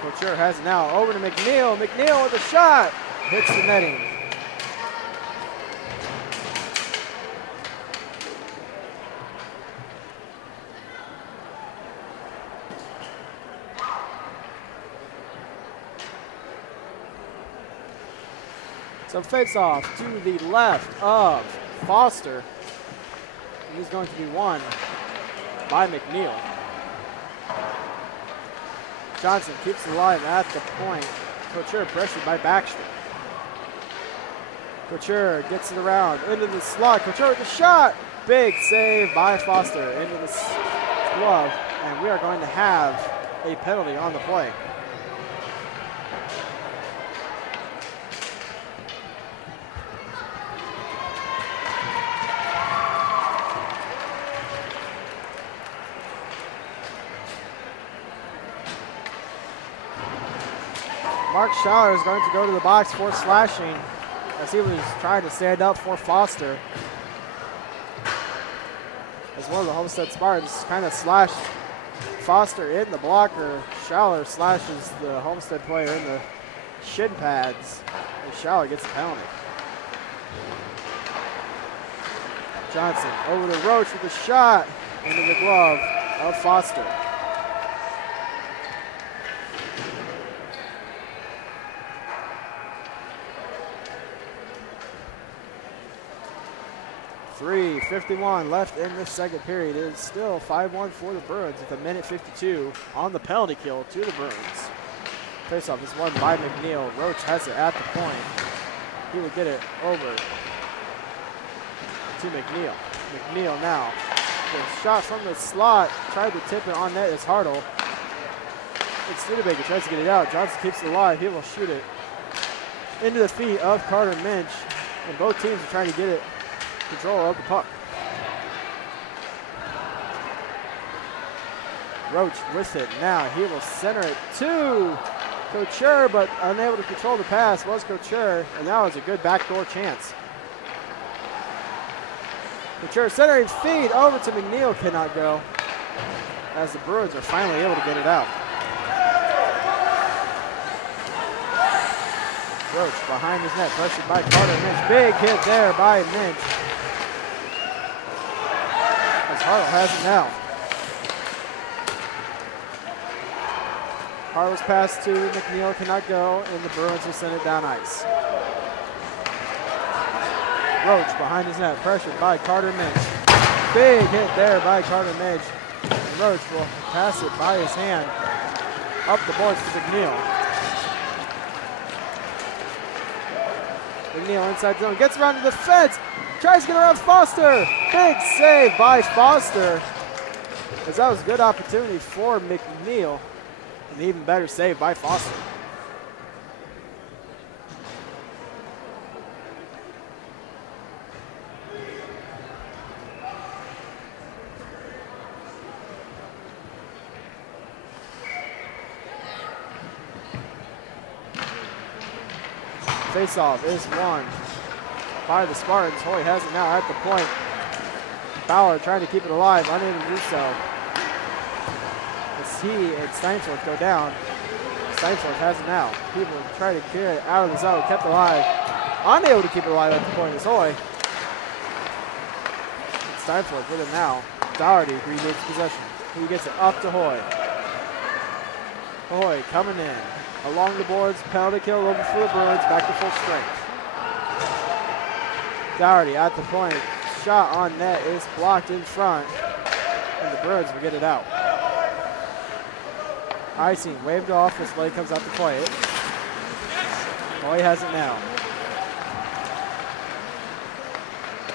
Couture has it now over to McNeil. McNeil with a shot. Hits the netting. So face-off to the left of Foster. He's going to be won by McNeil. Johnson keeps it alive at the point. Couture pressured by Backstrom. Couture gets it around into the slot. Couture with the shot. Big save by Foster into the glove. And we are going to have a penalty on the play. Mark Schaller is going to go to the box for slashing as he was trying to stand up for Foster. As one of the Homestead Spartans kind of slashed Foster in the blocker. Schaller slashes the Homestead player in the shin pads. And Schaller gets a penalty. Johnson over to Roach with a shot into the glove of Foster. .3:51 left in the second period. It is still 5-1 for the Bruins with 1:52 on the penalty kill to the Bruins. Faceoff is won by McNeil. Roach has it at the point. He will get it over to McNeil. McNeil now. The shot from the slot. Tried to tip it on net is Hartle. It's Studebaker tries to get it out. Johnson keeps it alive. He will shoot it into the feet of Carter Minch. And both teams are trying to get it control of the puck. Roach with it now. He will center it to Couture, but unable to control the pass was Couture, and that was a good backdoor chance. Couture centering feed over to McNeil, cannot go, as the Bruins are finally able to get it out. Roach behind his net, pressured by Carter Minch. Big hit there by Minch. As Hartle has it now. Hartle's pass to McNeil cannot go, and the Bruins will send it down ice. Roach behind his net, pressured by Carter Minch. Big hit there by Carter Minch. And Roach will pass it by his hand up the boards to McNeil. McNeil inside zone, gets around to the fence, tries to get around Foster. Big save by Foster, as that was a good opportunity for McNeil. An even better save by Foster. Faceoff is won by the Spartans. Hoy has it now at the point. Bauer trying to keep it alive, unable to do so. As he and Steinfeld go down. Steinfeld has it now. People try to get it out of the zone, kept alive. Unable to keep it alive at the point is Hoy. Steinfeld with it now. Doherty regains possession. He gets it up to Hoy. Hoy coming in. Along the boards, penalty kill over for the Bruins, back to full strength. Doherty at the point, shot on net is blocked in front, and the Bruins will get it out. Icing waved off as Blake comes out to play it. Hoy has it now.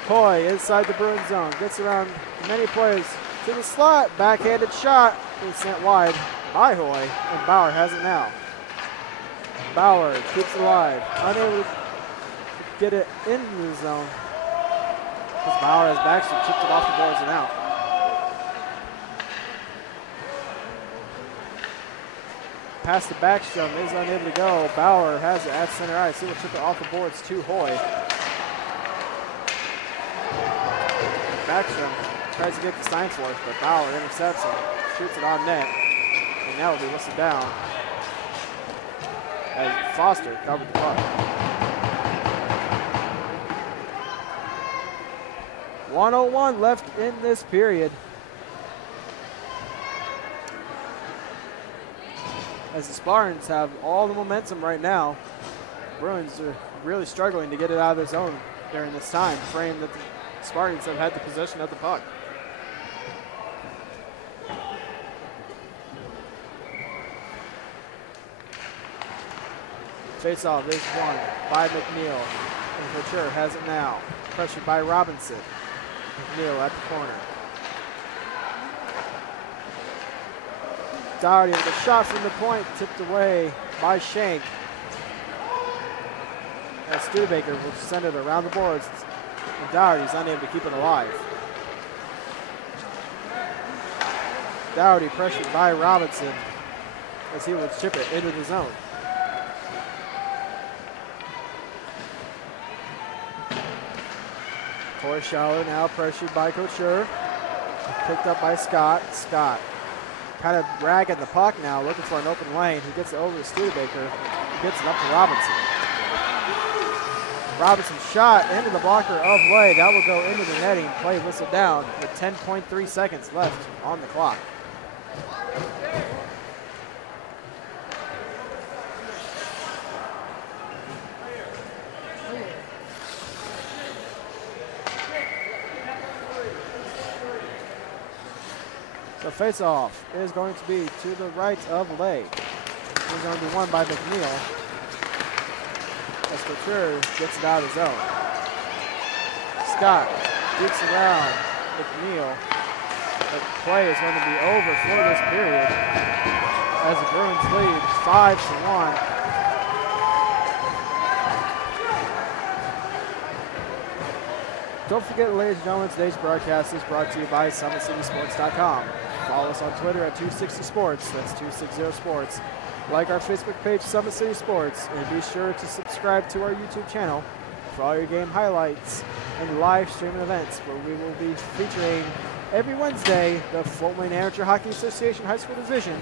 Hoy inside the Bruins zone, gets around many players to the slot, backhanded shot, is sent wide by Hoy, and Bauer has it now. Bauer keeps it alive, unable to get it into the zone. As Bauer has Baxter chipped it off the boards and out. Pass to Backstrom is unable to go. Bauer has it at center ice. He will chip it off the boards to Hoy. Backstrom tries to get to Steinforth, but Bauer intercepts him, shoots it on net, and that will be whistled down as Foster covered the puck. 1:01 left in this period. As the Spartans have all the momentum right now, Bruins are really struggling to get it out of their zone during this time frame that the Spartans have had the possession of the puck. Face-off is won by McNeil, and Couture has it now. Pressured by Robinson. McNeil at the corner. Doherty with a shot from the point, tipped away by Shank. As Studebaker will send it around the boards, and Doherty's unable to keep it alive. Doherty pressured by Robinson as he will chip it into the zone. Horshaller now pressured by Couture. Picked up by Scott. Scott kind of dragging the puck now, looking for an open lane. He gets it over to Studebaker. Gets it up to Robinson. Robinson's shot into the blocker of Lay. That will go into the netting. Play whistled down with 10.3 seconds left on the clock. The face-off is going to be to the right of Lay. It's going to be won by McNeil. As Couture gets it out of his zone. Scott gets around McNeil. The play is going to be over for this period as the Bruins lead 5-1. Don't forget, ladies and gentlemen, today's broadcast is brought to you by SummitCitySports.com. Follow us on Twitter at 260sports, that's 260sports. Like our Facebook page, Summit City Sports, and be sure to subscribe to our YouTube channel for all your game highlights and live streaming events, where we will be featuring every Wednesday the Fort Wayne Amateur Hockey Association High School Division,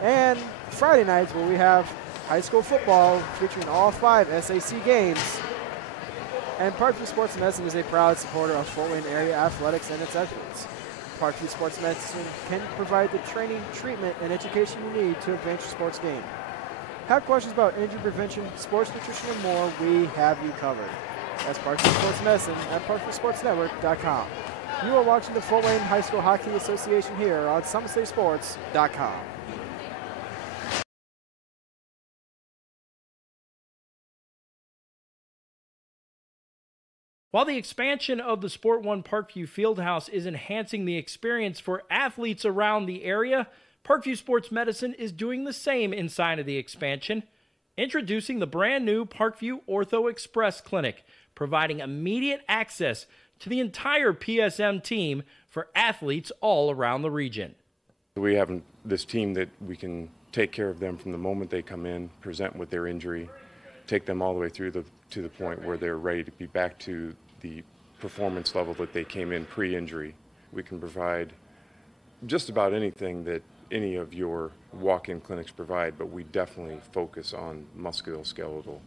and Friday nights where we have high school football featuring all 5 SAC games. And Parkview Sports Medicine is a proud supporter of Fort Wayne area athletics and its experts. Parkview Sports Medicine can provide the training, treatment, and education you need to advance your sports game. Have questions about injury prevention, sports nutrition, and more, we have you covered. That's Parkview Sports Medicine at ParkviewSportsNetwork.com. You are watching the Fort Wayne High School Hockey Association here on SummitCitySports.com. While the expansion of the Sport One Parkview Fieldhouse is enhancing the experience for athletes around the area, Parkview Sports Medicine is doing the same inside of the expansion. Introducing the brand new Parkview Ortho Express Clinic, providing immediate access to the entire PSM team for athletes all around the region. We have this team that we can take care of them from the moment they come in, present with their injury, take them all the way through to the point where they're ready to be back to the performance level that they came in pre-injury. We can provide just about anything that any of your walk-in clinics provide, but we definitely focus on musculoskeletal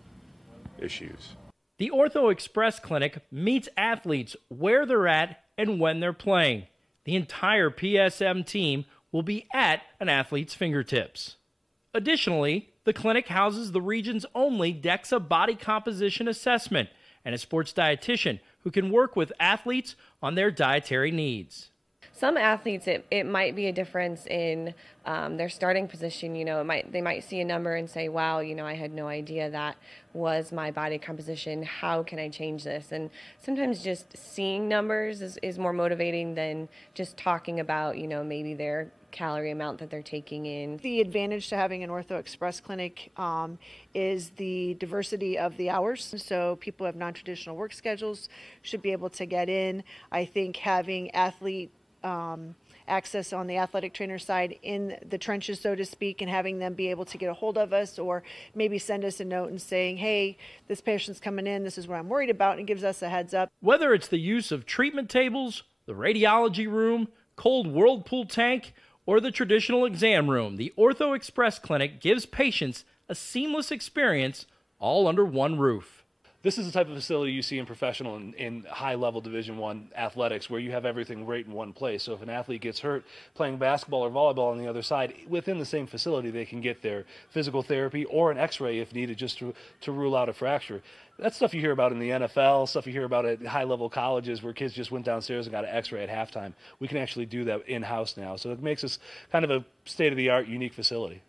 issues. The Ortho Express Clinic meets athletes where they're at and when they're playing. The entire PSM team will be at an athlete's fingertips. Additionally, the clinic houses the region's only DEXA body composition assessment and a sports dietitian who can work with athletes on their dietary needs. Some athletes, it might be a difference in their starting position. They might see a number and say, wow, I had no idea that was my body composition. How can I change this? And sometimes just seeing numbers is more motivating than just talking about, maybe their calorie amount that they're taking in. The advantage to having an Ortho Express clinic is the diversity of the hours. So people who have non-traditional work schedules should be able to get in. I think having access on the athletic trainer side in the trenches, so to speak, and having them be able to get a hold of us or maybe send us a note and saying, hey, this patient's coming in, this is what I'm worried about, and it gives us a heads up. Whether it's the use of treatment tables, the radiology room, cold whirlpool tank, or the traditional exam room, the Ortho Express Clinic gives patients a seamless experience all under one roof. This is the type of facility you see in professional and high-level Division I athletics where you have everything right in one place. So if an athlete gets hurt playing basketball or volleyball on the other side, within the same facility they can get their physical therapy or an x-ray if needed just to rule out a fracture. That's stuff you hear about in the NFL, stuff you hear about at high-level colleges where kids just went downstairs and got an x-ray at halftime. We can actually do that in-house now. So it makes us kind of a state-of-the-art, unique facility.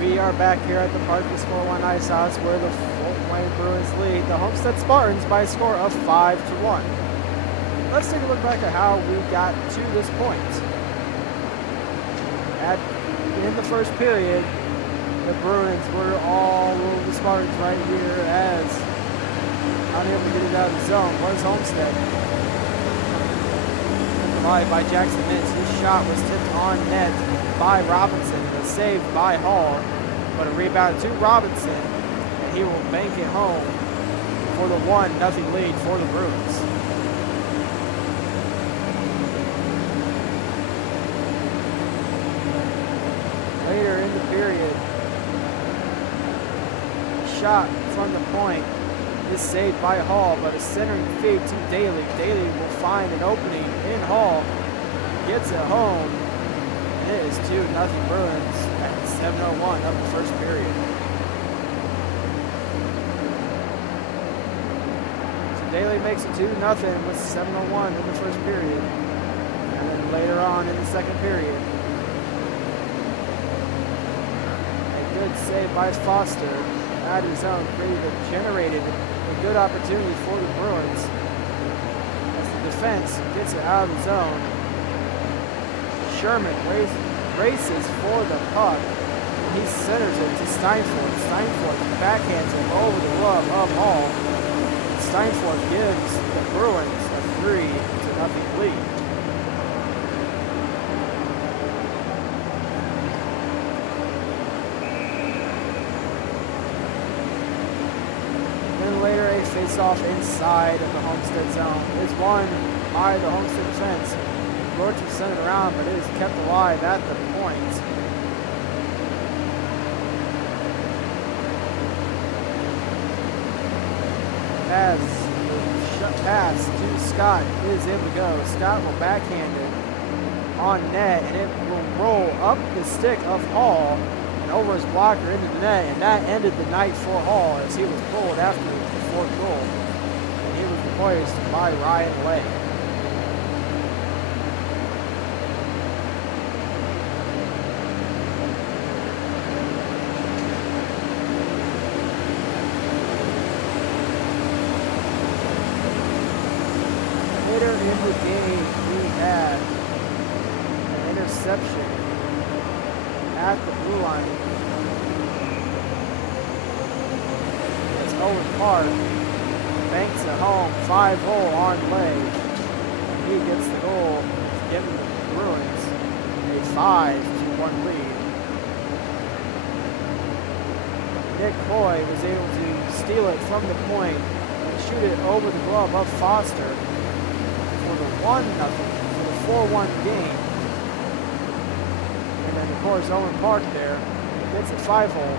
We are back here at the Parkview Sport 1 Ice House where the Fort Wayne Bruins lead the Homestead Spartans by a score of 5-1. Let's take a look back at how we got to this point. In the first period, the Bruins were all over the Spartans right here as unable to get it out of the zone was Homestead. Provided by Jackson Mintz. His shot was tipped on net by Robinson. It was saved by Hall, but a rebound to Robinson, and he will bank it home for the 1-0 lead for the Bruins. Later in the period, shot from the point is saved by Hall, but a centering feed to Daly. Daly will find an opening in Hall, gets it home, and it is 2-0 Bruins at 7:01 of the first period. So Daly makes it 2-0 with 7:01 in the first period, and then later on in the second period, a good save by Foster out of his own generated a good opportunity for the Bruins as the defense gets it out of the zone. Sherman races for the puck. He centers it to Steinfort. Steinfort backhands it over the glove of Hall. Steinfort gives the Bruins a 3-0 lead. Later, a face-off inside of the Homestead zone is won by the Homestead defense. Roach is sent it around, but it is kept alive at the point. As the pass to Scott is able to go. Scott will backhand it on net, and it will roll up the stick of Hall over his blocker into the net, and that ended the night for Hall as he was pulled after the fourth goal, and he was replaced by Ryan Lay. Later in the game, we had an interception at the blue line. It's Owen Park, banks it home, 5-0 on Lay. He gets the goal, giving the Bruins a 5-1 lead. Nick Coy was able to steal it from the point and shoot it over the glove of Foster for the 1-0, for the 4-1 game. And then, of course, Owen Park there gets a 5-hole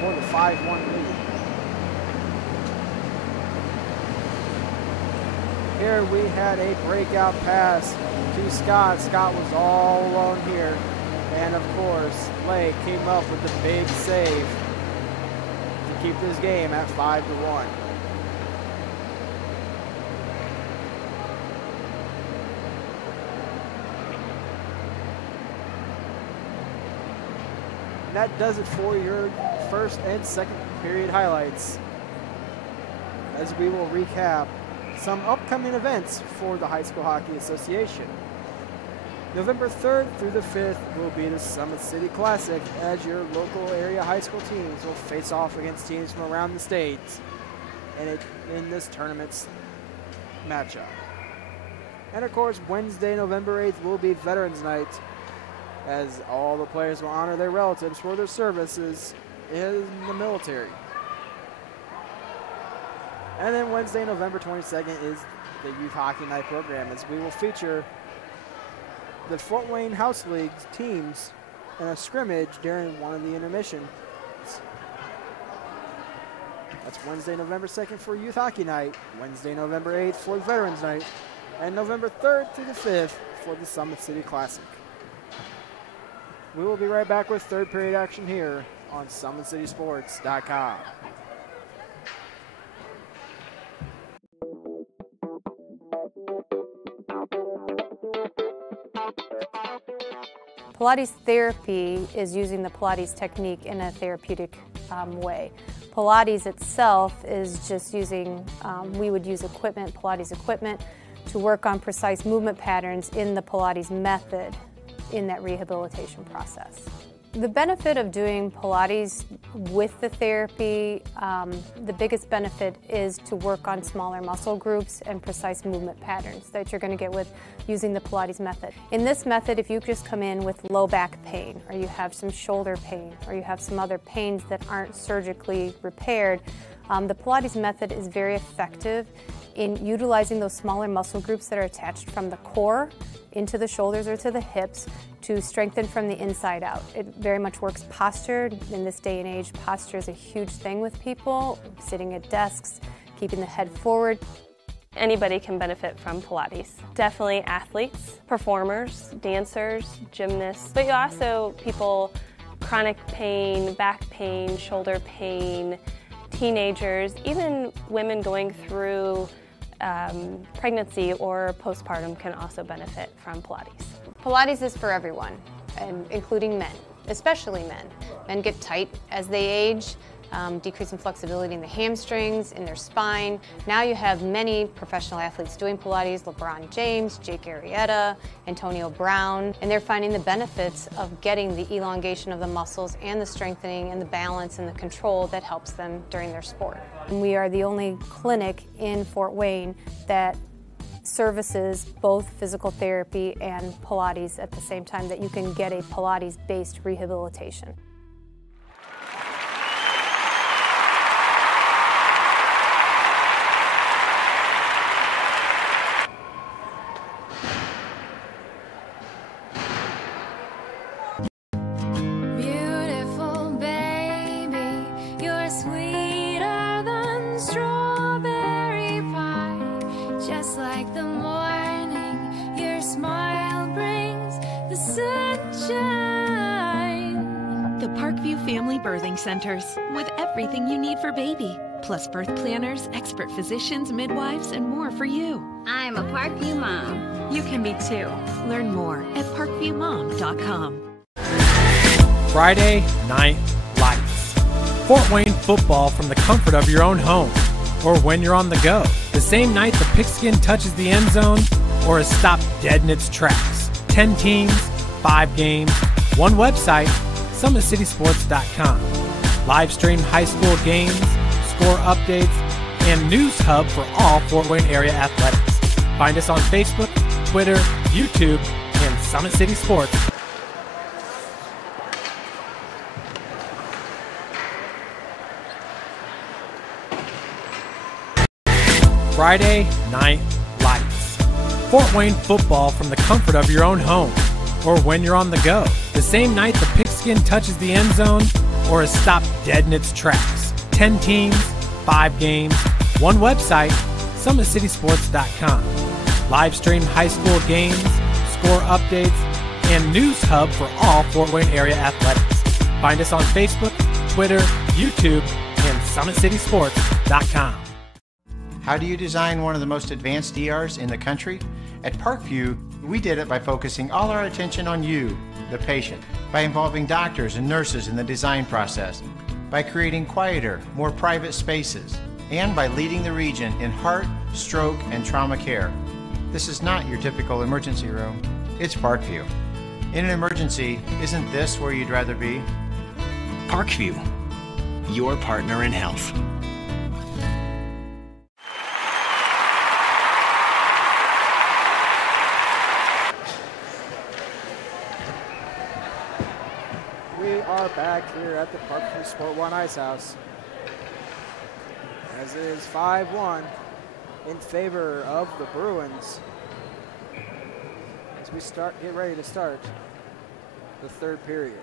for the 5-1 lead. Here we had a breakout pass to Scott. Scott was all alone here. And, of course, Lay came up with a big save to keep this game at 5-1. And that does it for your first and second period highlights, as we will recap some upcoming events for the High School Hockey Association. November 3rd through the 5th will be the Summit City Classic, as your local area high school teams will face off against teams from around the state in this tournament's matchup. And of course, Wednesday, November 8th will be Veterans Night, as all the players will honor their relatives for their services in the military. And then Wednesday, November 22nd is the Youth Hockey Night program, as we will feature the Fort Wayne House League teams in a scrimmage during one of the intermissions. That's Wednesday, November 2nd for Youth Hockey Night, Wednesday, November 8th for Veterans Night, and November 3rd through the 5th for the Summit City Classic. We will be right back with third period action here on SummitCitySports.com. Pilates therapy is using the Pilates technique in a therapeutic way. Pilates itself is just using, we would use equipment, Pilates equipment, to work on precise movement patterns in the Pilates method in that rehabilitation process. The benefit of doing Pilates with the therapy, the biggest benefit is to work on smaller muscle groups and precise movement patterns that you're going to get with using the Pilates method. In this method, if you just come in with low back pain, or you have some shoulder pain, or you have some other pains that aren't surgically repaired, the Pilates method is very effective in utilizing those smaller muscle groups that are attached from the core into the shoulders or to the hips to strengthen from the inside out. It very much works posture. In this day and age, posture is a huge thing with people, sitting at desks, keeping the head forward. Anybody can benefit from Pilates. Definitely athletes, performers, dancers, gymnasts, but also people, chronic pain, back pain, shoulder pain, teenagers, even women going through pregnancy or postpartum can also benefit from Pilates. Pilates is for everyone, and including men, especially men. Men get tight as they age, decrease in flexibility in the hamstrings, in their spine. Now you have many professional athletes doing Pilates, LeBron James, Jake Arrieta, Antonio Brown, and they're finding the benefits of getting the elongation of the muscles and the strengthening and the balance and the control that helps them during their sport. And we are the only clinic in Fort Wayne that services both physical therapy and Pilates at the same time, that you can get a Pilates-based rehabilitation. Birthing centers with everything you need for baby, plus birth planners, expert physicians, midwives, and more for you. I'm a Parkview mom. You can be too. Learn more at parkviewmom.com. Friday Night Lights. Fort Wayne football from the comfort of your own home, or when you're on the go. The same night the pigskin touches the end zone, or is stopped dead in its tracks. 10 teams, 5 games, one website, SummitCitySports.com. Live stream high school games, score updates, and news hub for all Fort Wayne area athletics. Find us on Facebook, Twitter, YouTube, and Summit City Sports. Friday Night Lights. Fort Wayne football from the comfort of your own home, or when you're on the go. The same night the pigskin touches the end zone, or is stopped dead in its tracks. 10 teams, 5 games, one website, SummitCitySports.com. Live stream high school games, score updates, and news hub for all Fort Wayne area athletics. Find us on Facebook, Twitter, YouTube, and SummitCitySports.com. How do you design one of the most advanced ERs in the country? At Parkview, we did it by focusing all our attention on you, the patient, by involving doctors and nurses in the design process, by creating quieter, more private spaces, and by leading the region in heart, stroke, and trauma care. This is not your typical emergency room. it's Parkview. In an emergency, isn't this where you'd rather be? Parkview, your partner in health. We are back here at the Parkview Sport One Ice House, as it is 5-1 in favor of the Bruins. As we get ready to start the third period.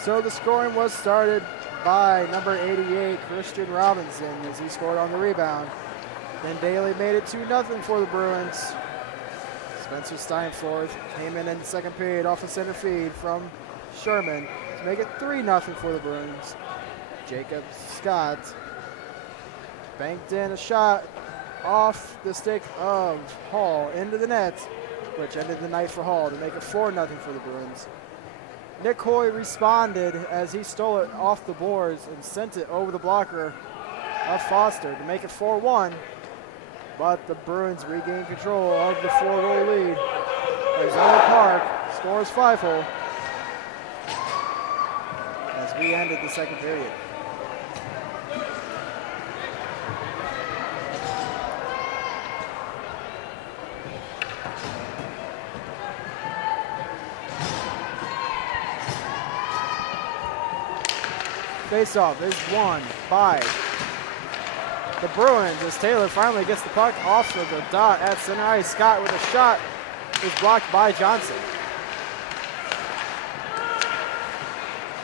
So the scoring was started by number 88, Christian Robinson, as he scored on the rebound. Then Daly made it 2-0 for the Bruins. Spencer Steinforth came in the second period off a center feed from Sherman to make it 3-0 for the Bruins. Jacob Scott banked in a shot off the stick of Hall into the net, which ended the night for Hall to make it 4-0 for the Bruins. Nick Hoy responded as he stole it off the boards and sent it over the blocker of Foster to make it 4-1. But the Bruins regained control of the 4-goal lead as Owen Park scores 5-hole as we ended the second period. Face-off is won by the Bruins as Taylor finally gets the puck off of the dot at center ice. Scott with a shot is blocked by Johnson.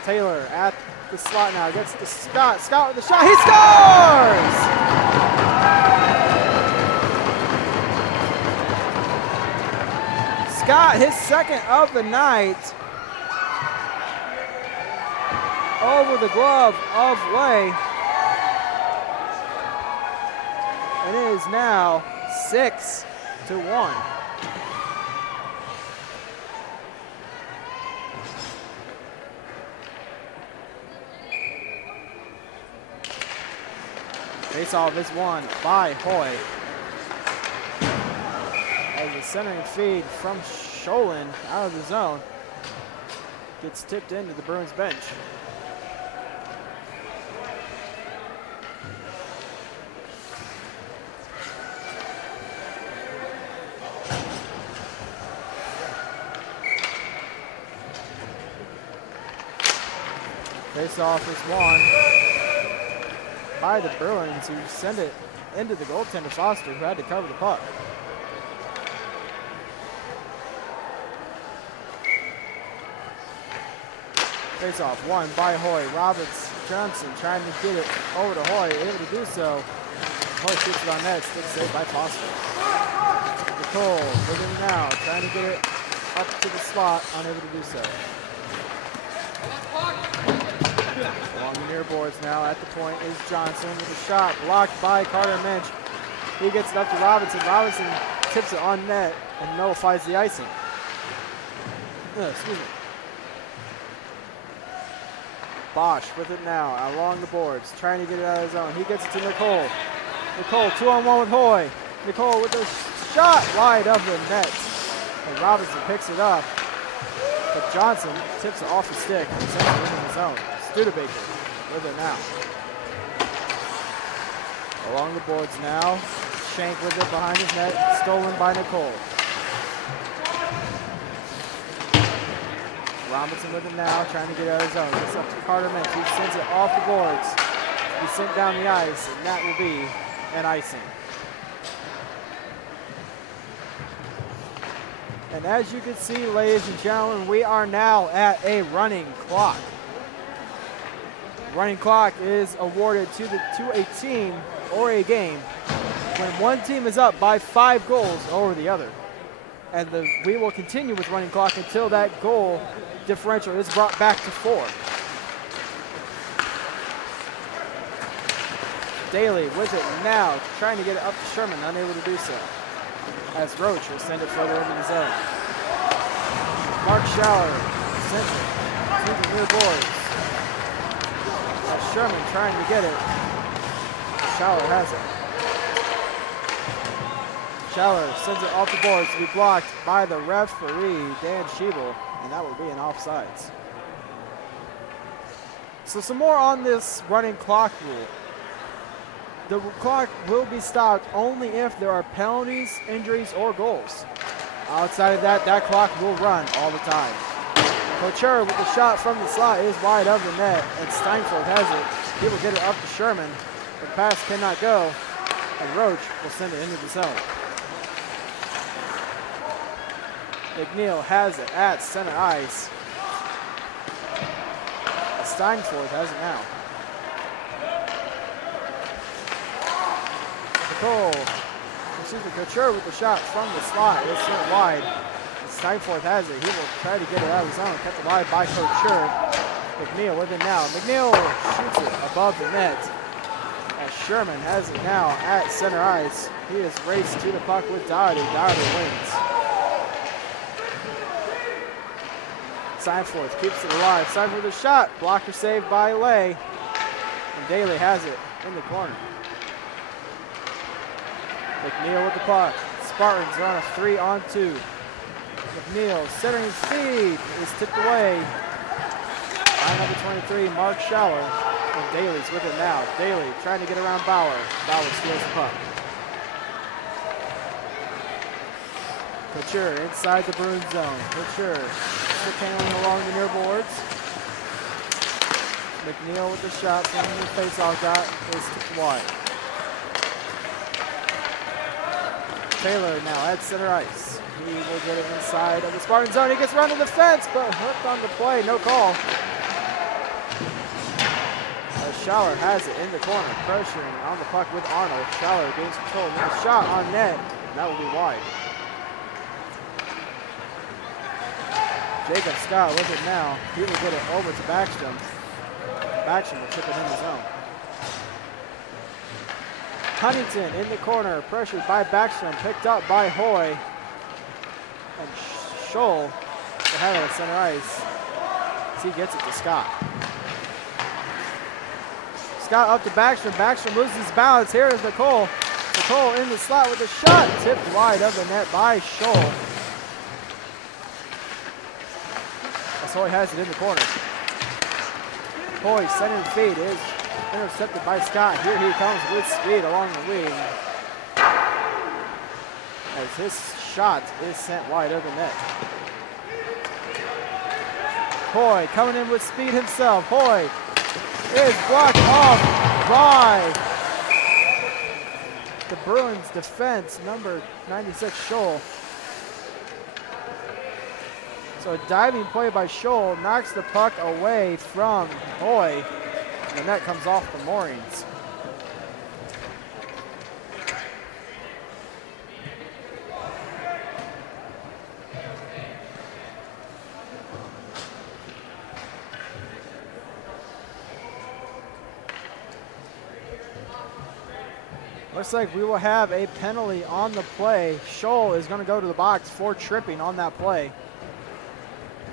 Taylor at the slot now, gets to Scott. Scott with the shot, he scores! Scott, his second of the night, over the glove of Lay. It is now 6-1. Faceoff is won by Hoy. As the centering feed from Sholin out of the zone gets tipped into the Bruins bench. Face-off is won by the Bruins, who send it into the goaltender Foster, who had to cover the puck. Face-off won by Hoy. Roberts Johnson trying to get it over to Hoy, able to do so. Hoy shoots it on net, stick saved by Foster. Nicole with him now, trying to get it up to the slot, unable to do so. Along the near boards now at the point is Johnson with a shot blocked by Carter Minch. He gets it up to Robinson. Robinson tips it on net and nullifies the icing. Excuse me. Bosch with it now along the boards, trying to get it out of his zone. He gets it to Nicole. Nicole 2-on-1 with Hoy. Nicole with a shot wide of the net. And Robinson picks it up. But Johnson tips it off the stick and sends it into the zone. Studebaker with it now. Along the boards now. Shank with it behind his net. Stolen by Nicole. Robinson with it now, trying to get out of his zone. Gets up to Carter Minch. He sends it off the boards. He's sent down the ice, and that will be an icing. And as you can see, ladies and gentlemen, we are now at a running clock. Running clock is awarded to a team or a game when one team is up by 5 goals over the other. And we will continue with running clock until that goal differential is brought back to 4. Daly with it now, trying to get it up to Sherman, unable to do so. As Roach will send it further into the zone. Mark Schaller sends it to the near boards. As Sherman trying to get it Schaller has it. Schaller sends it off the boards to be blocked by the referee, Dan Schiebel, and that will be an offsides. So some more on this running clock rule. The clock will be stopped only if there are penalties, injuries, or goals. Outside of that, that clock will run all the time. Couture with the shot from the slot is wide of the net, and Steinfeld has it. He will get it up to Sherman. The pass cannot go, and Roach will send it into the zone. McNeil has it at center ice. Steinfeld has it now. Couture with the shot from the slot. It's sent wide. Steinfeld has it. He will try to get it out of the zone. Kept alive by Couture. McNeil with it now. McNeil shoots it above the net. As Sherman has it now at center ice. He has raced to the puck with Doherty. Doherty wins. Steinfeld keeps it alive. Steinfeld with a shot. Blocker saved by Lay. And Daly has it in the corner. McNeil with the puck. Spartans are on a 3-on-2. McNeil centering feed is tipped away by number 23, Mark Schaller. And Daly's with it now. Daly trying to get around Bauer. Bauer steals the puck. Couture inside the Bruins zone. Couture handling along the near boards. McNeil with the shot from the faceoff dot is tipped wide. Taylor now at center ice. He will get it inside of the Spartan zone. He gets run to the fence, but hooked on the play. No call. Schaller has it in the corner, pressuring on the puck with Arnold. Schaller gains control. Now shot on net, and that will be wide. Jacob Scott with it now. He will get it over to Backstrom. Backstrom will chip it in the zone. Huntington in the corner, pressured by Backstrom, picked up by Hoy. And Scholl will have it at center ice as he gets it to Scott. Scott up to Backstrom. Backstrom loses balance. Here is Nicole. Nicole in the slot with a shot. Tipped wide of the net by Scholl. As Hoy has it in the corner. Hoy center feed is intercepted by Scott. Here he comes with speed along the wing. As his shot is sent wide of the net. Hoy coming in with speed himself. Hoy is blocked off by the Bruins defense, number 96, Scholl. So a diving play by Scholl knocks the puck away from Hoy. The net comes off the moorings. Looks like we will have a penalty on the play. Scholl is going to go to the box for tripping on that play.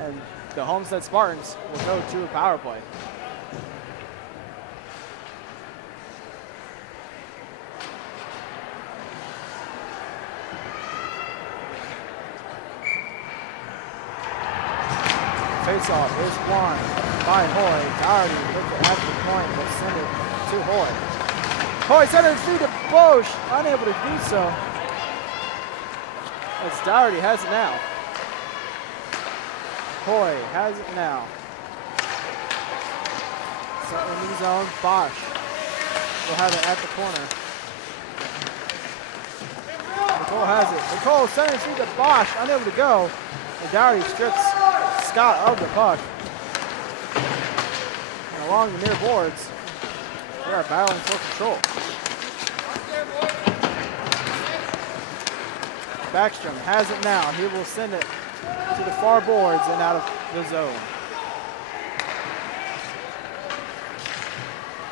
And the Homestead Spartans will go to a power play. Face-off is won by Hoy. Doherty with it at the point will send it to Hoy. Hoy centered feed to Bosch, unable to do so. As Doherty has it now. Hoy has it now. So in the zone, Bosch will have it at the corner. Nicole has it. Nicole centered feed to Bosch, unable to go. And Doherty strips Scott of the puck. And along the near boards, they are battling for control. Backstrom has it now. He will send it to the far boards and out of the zone.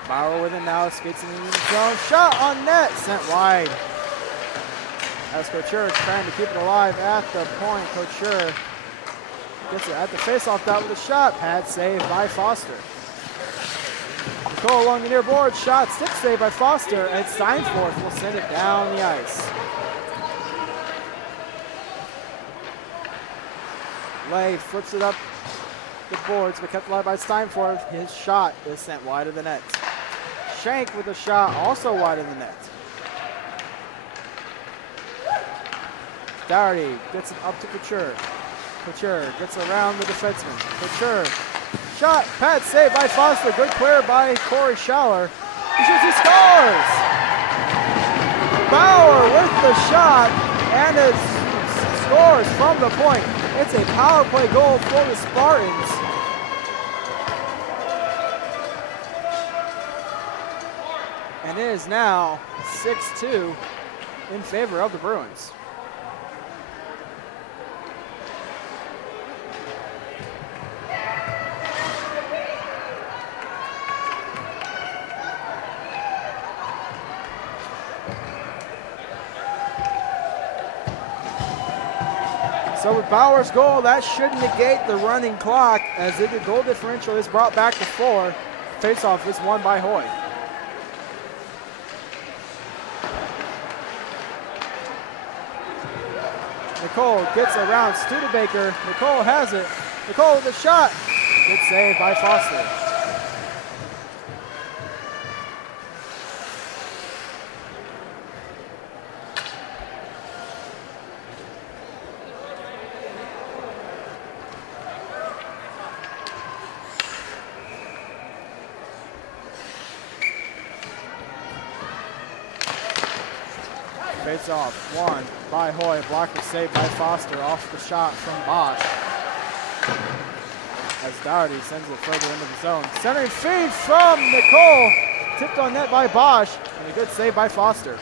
Bauer with it now, skates in the zone. Shot on net, sent wide. As Couture is trying to keep it alive at the point. Couture gets it at the faceoff dot with a shot. Pad saved by Foster. Nicole along the near board. Shot, stick save by Foster, and Steinforth will send it down the ice. Lay flips it up the boards, but kept alive by Steinforth. His shot is sent wide of the net. Shank with a shot, also wide of the net. Dougherty gets it up to Couture. Couture gets around the defenseman. Couture, shot, pad save by Foster. Good clear by Corey Schaller. He shoots, he scores! Bauer with the shot, and it scores from the point. It's a power play goal for the Spartans. And it is now 6-2 in favor of the Bruins. So with Bauer's goal, that should negate the running clock as the goal differential is brought back to 4. Faceoff is won by Hoy. Nicole gets around Studebaker. Nicole has it. Nicole with a shot. Good save by Foster. Face off, won by Hoy. Blocker saved by Foster off the shot from Bosch. As Dougherty sends it further into the zone. Centering feed from Nicole. Tipped on net by Bosch. And a good save by Foster.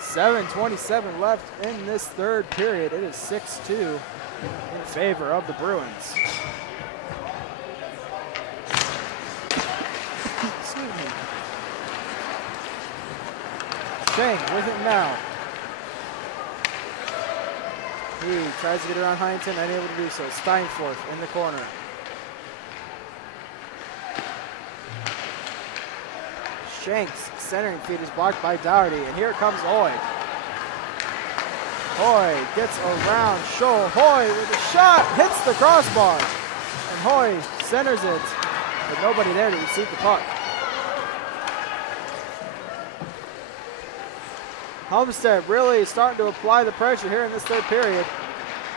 .7:27 left in this third period. It is 6-2 in favor of the Bruins. Shank with it now. He tries to get around Huntington, unable to do so. Steinforth in the corner. Shank's centering feed is blocked by Dougherty, and here comes Hoy. Hoy gets around Scholl. Hoy with a shot, hits the crossbar. And Hoy centers it, but nobody there to receive the puck. Homestead really starting to apply the pressure here in this third period,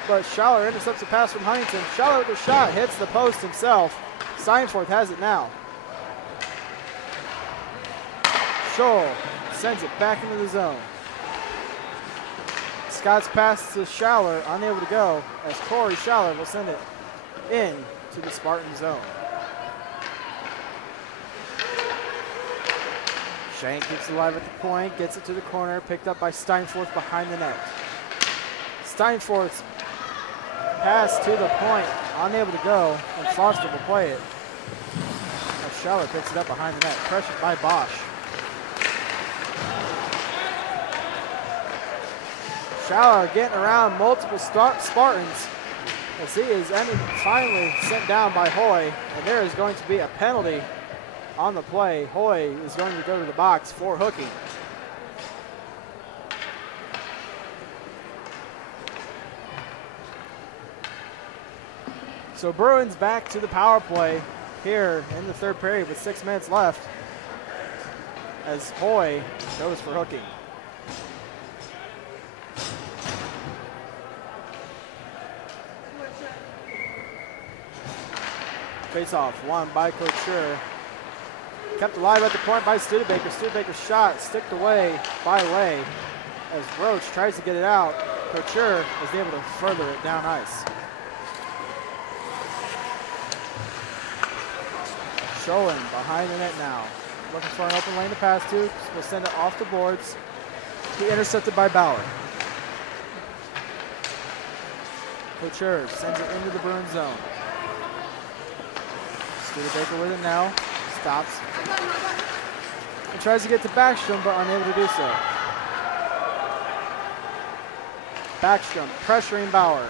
but Schaller intercepts a pass from Huntington. Schaller with a shot, hits the post himself. Steinforth has it now. Scholl sends it back into the zone. Scott's pass to Schaller, unable to go, as Corey Schaller will send it in to the Spartan zone. Shank keeps it alive at the point, gets it to the corner, picked up by Steinforth behind the net. Steinforth's pass to the point, unable to go, and Foster will play it. As Schaller picks it up behind the net, pressured by Bosch. Schaller getting around multiple Spartans as he is finally sent down by Hoy, and there is going to be a penalty on the play. Hoy is going to go to the box for hooking. So Bruins back to the power play here in the third period with 6 minutes left as Hoy goes for hooking. Face off, won by Couture. Kept alive at the point by Studebaker. Studebaker's shot sticked away by Lay as Roach tries to get it out. Couture is able to further it down ice. Scholin behind the net now. Looking for an open lane to pass to. Will send it off the boards. He intercepted by Bauer. Couture sends it into the Bruins zone. Studebaker with it now. Stops. And tries to get to Backstrom, but unable to do so. Backstrom pressuring Bauer.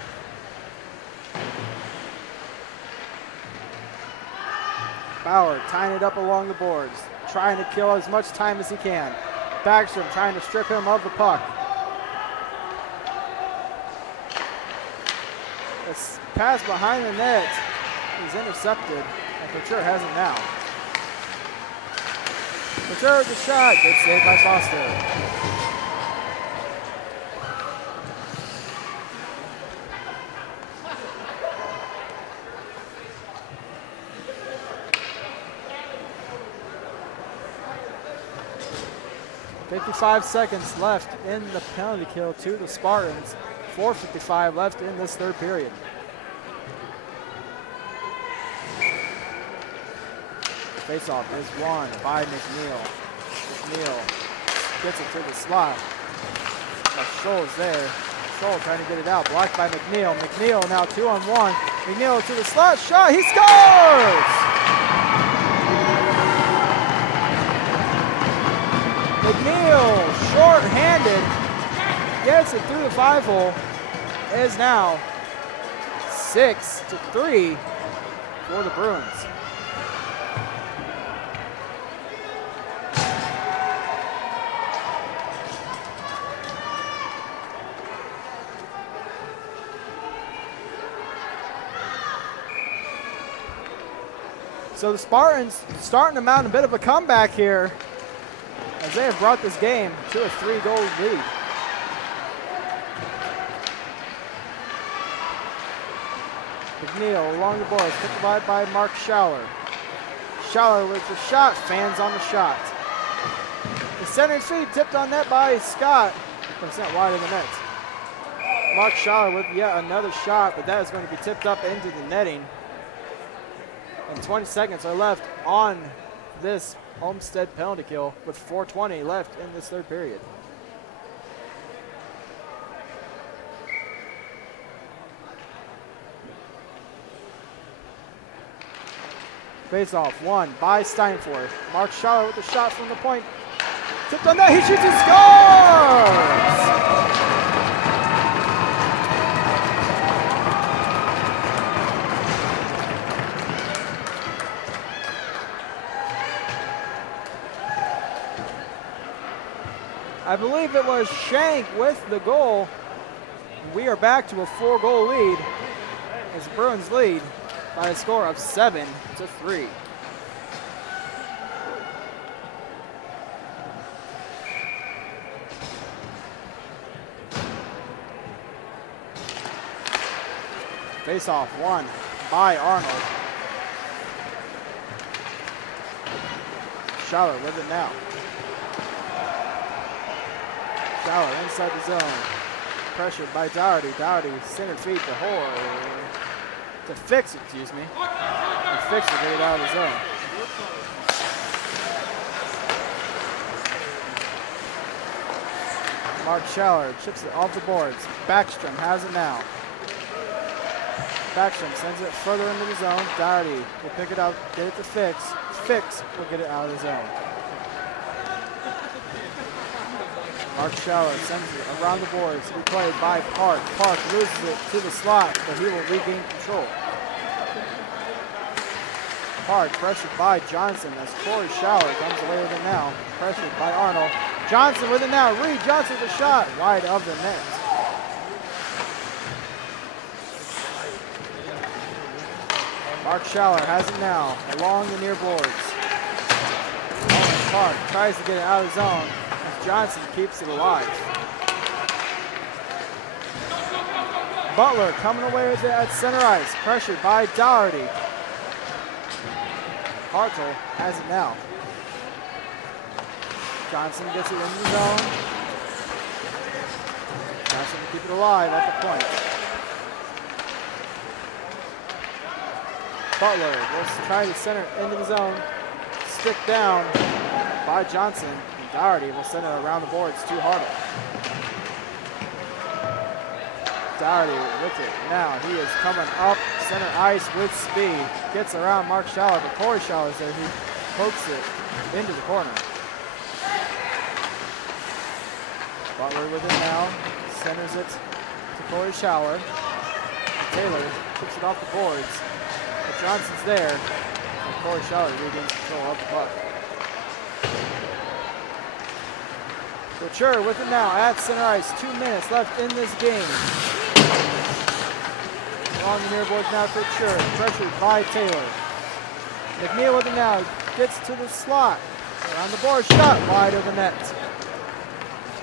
Bauer tying it up along the boards, trying to kill as much time as he can. Backstrom trying to strip him of the puck. This pass behind the net is intercepted, and Couture has it now. Couture with the shot, good save by Foster. .55 seconds left in the penalty kill to the Spartans. 4:55 left in this third period. Faceoff is won by McNeil. McNeil gets it to the slot. Scholl is there. Scholl trying to get it out. Blocked by McNeil. McNeil now 2-on-1. McNeil to the slot. Shot. He scores! McNeil, short-handed, gets it through the 5-hole. It is now 6-3 for the Bruins. So the Spartans starting to mount a bit of a comeback here, as they have brought this game to a 3-goal lead. McNeil along the boards, picked wide by Mark Schaller. Schaller with the shot, fans on the shot. The center feed tipped on net by Scott, but it's not wide of the net. Mark Schaller with yet another shot, but that is going to be tipped up into the netting. And 20 seconds are left on this Homestead penalty kill with 4:20 left in this third period. Face-off won by Steinfort. Mark Schaller with the shot from the point. Tipped on that, he shoots and scores! I believe it was Shank with the goal. We are back to a 4-goal lead as the Bruins lead by a score of 7-3. Face-off won by Arnold. Schaller with it now. Schaller inside the zone. Pressured by Dougherty. Dougherty center feed to Hoare. To Fix, excuse me. To Fix to get it out of the zone. Mark Schaller chips it off the boards. Backstrom has it now. Backstrom sends it further into the zone. Dougherty will pick it up, get it to Fix. Fix will get it out of the zone. Mark Schaller sends it around the boards to be played by Park. Park loses it to the slot, but he will regain control. Park pressured by Johnson as Corey Schaller comes away with it now. Pressured by Arnold. Johnson with it now. Reed Johnson with the shot. Wide of the net. Mark Schaller has it now along the near boards. Park tries to get it out of the zone. Johnson keeps it alive. Butler coming away with it at center ice. Pressured by Dougherty. Hartle has it now. Johnson gets it in the zone. Johnson will keep it alive at the point. Butler will try to center into the zone. Stick down by Johnson. Dougherty will send it around the boards to Hartle. Dougherty with it. Now he is coming up center ice with speed. Gets around Mark Schaller, but Corey Schaller is there. He pokes it into the corner. Butler with it now. Centers it to Corey Schauer. Taylor kicks it off the boards. But Johnson's there. And Corey Schauer regains control of the puck. Couture with it now at center ice. 2 minutes left in this game. Along the near boards now, Couture. Pressured by Taylor. McNeil with it now. Gets to the slot. Around the board. Shot wide of the net.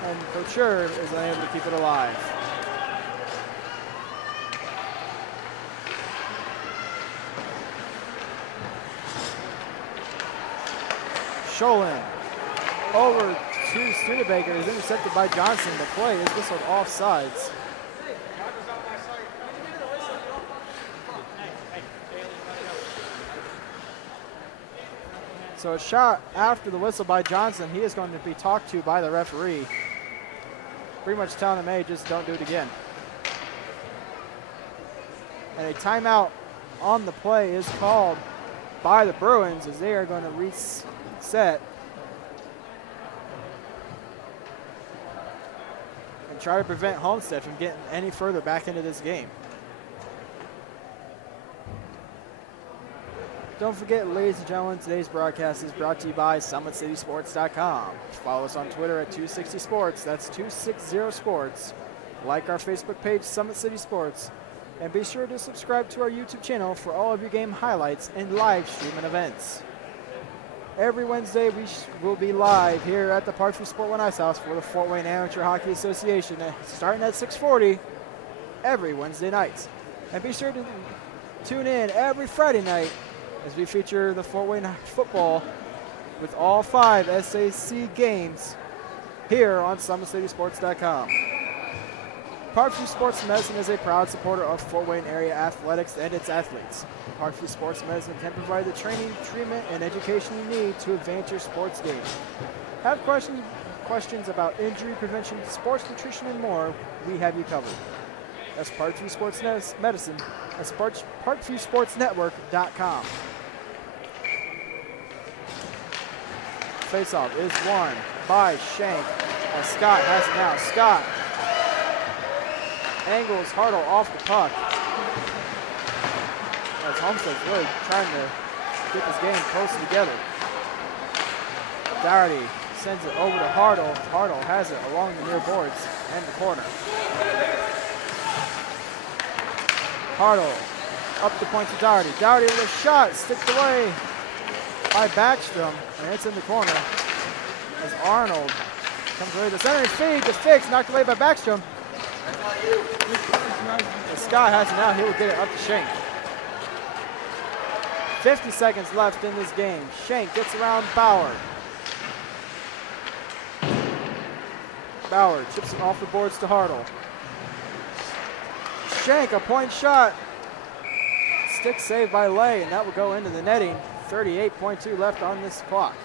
And Couture is unable to keep it alive. Scholin over to Studebaker is intercepted by Johnson. The play is whistled offsides. So a shot after the whistle by Johnson. He is going to be talked to by the referee. Pretty much telling him, hey, just don't do it again. And a timeout on the play is called by the Bruins as they are going to reset and try to prevent Homestead from getting any further back into this game. Don't forget, ladies and gentlemen, today's broadcast is brought to you by SummitCitySports.com. Follow us on Twitter at 260Sports. That's 260 Sports. Like our Facebook page, Summit City Sports. And be sure to subscribe to our YouTube channel for all of your game highlights and live streaming events. Every Wednesday, we will be live here at the Parkview Sport One Ice House for the Fort Wayne Amateur Hockey Association, starting at 6:40 every Wednesday night. And be sure to tune in every Friday night as we feature the Fort Wayne football with all 5 SAC games here on SummitCitySports.com. Parkview Sports Medicine is a proud supporter of Fort Wayne area athletics and its athletes. Parkview Sports Medicine can provide the training, treatment, and education you need to advance your sports game. Have questions about injury prevention, sports nutrition, and more, we have you covered. That's Parkview Sports Medicine. That's ParkviewSportsNetwork.com. Faceoff is won by Shank. As Scott has it now. Scott angles Hartle off the puck. As Homestead's really trying to get this game close together. Dougherty sends it over to Hartle. Hartle has it along the near boards and the corner. Hartle up the point to Dougherty. Dougherty with a shot, sticked away by Backstrom, and it's in the corner as Arnold comes away. The center feed to Fix, knocked away by Backstrom. As Scott has it now, he will get it up to Shank. 50 seconds left in this game. Shank gets around Bauer. Bauer chips it off the boards to Hartle. Shank, a point shot. Stick saved by Lay, and that will go into the netting. 38.2 left on this clock.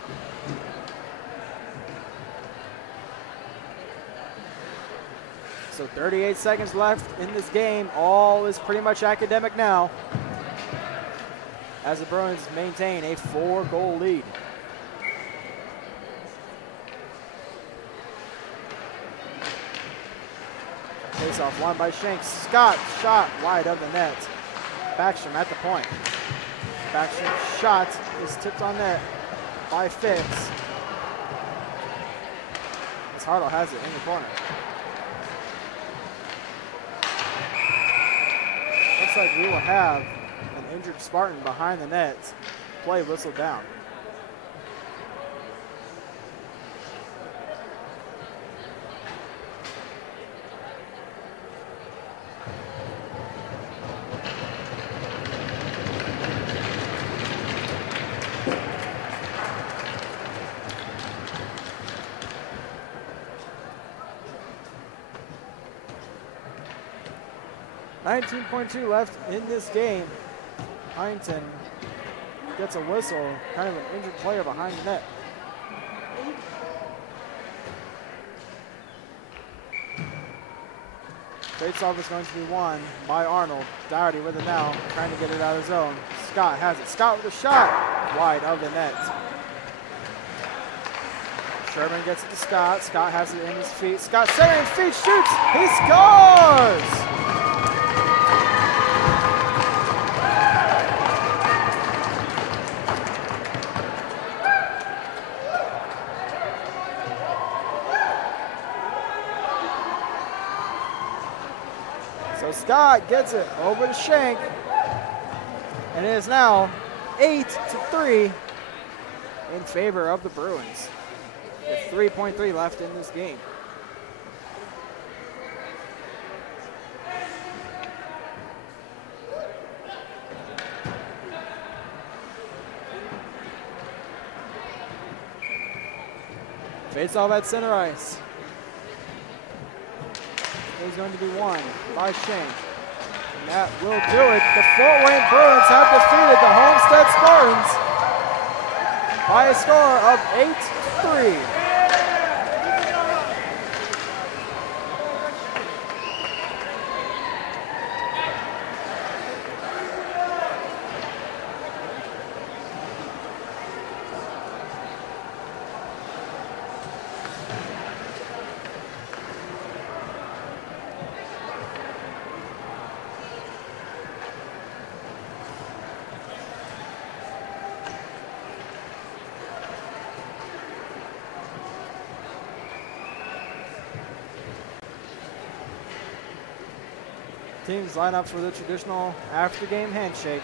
So 38 seconds left in this game. All is pretty much academic now, as the Bruins maintain a 4-goal lead. Face-off won by Shanks. Scott shot wide of the net. Backstrom at the point. Backstrom's shot is tipped on net by Fitz. As Hartle has it in the corner. Looks like we will have an injured Spartan behind the net. Play whistled down. .2 left in this game. Huntington gets a whistle, kind of an injured player behind the net. Faceoff is going to be won by Arnold. Dougherty with it now, trying to get it out of zone. Scott has it. Scott with a shot, wide of the net. Sherman gets it to Scott. Scott has it in his feet. Scott centering his feet, shoots. He scores! So Scott gets it over to Shank. And it is now 8-3 in favor of the Bruins, with 3.3 left in this game. Face off at center ice. Is going to be won by Shank. And that will do it. The Fort Wayne Bruins have defeated the Homestead Spartans by a score of 8-3. Teams line up for the traditional after-game handshake.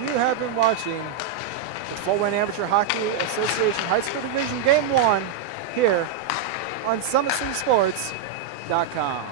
You have been watching the Fort Wayne Amateur Hockey Association High School Division Game 1 here on SummitCitySports.com.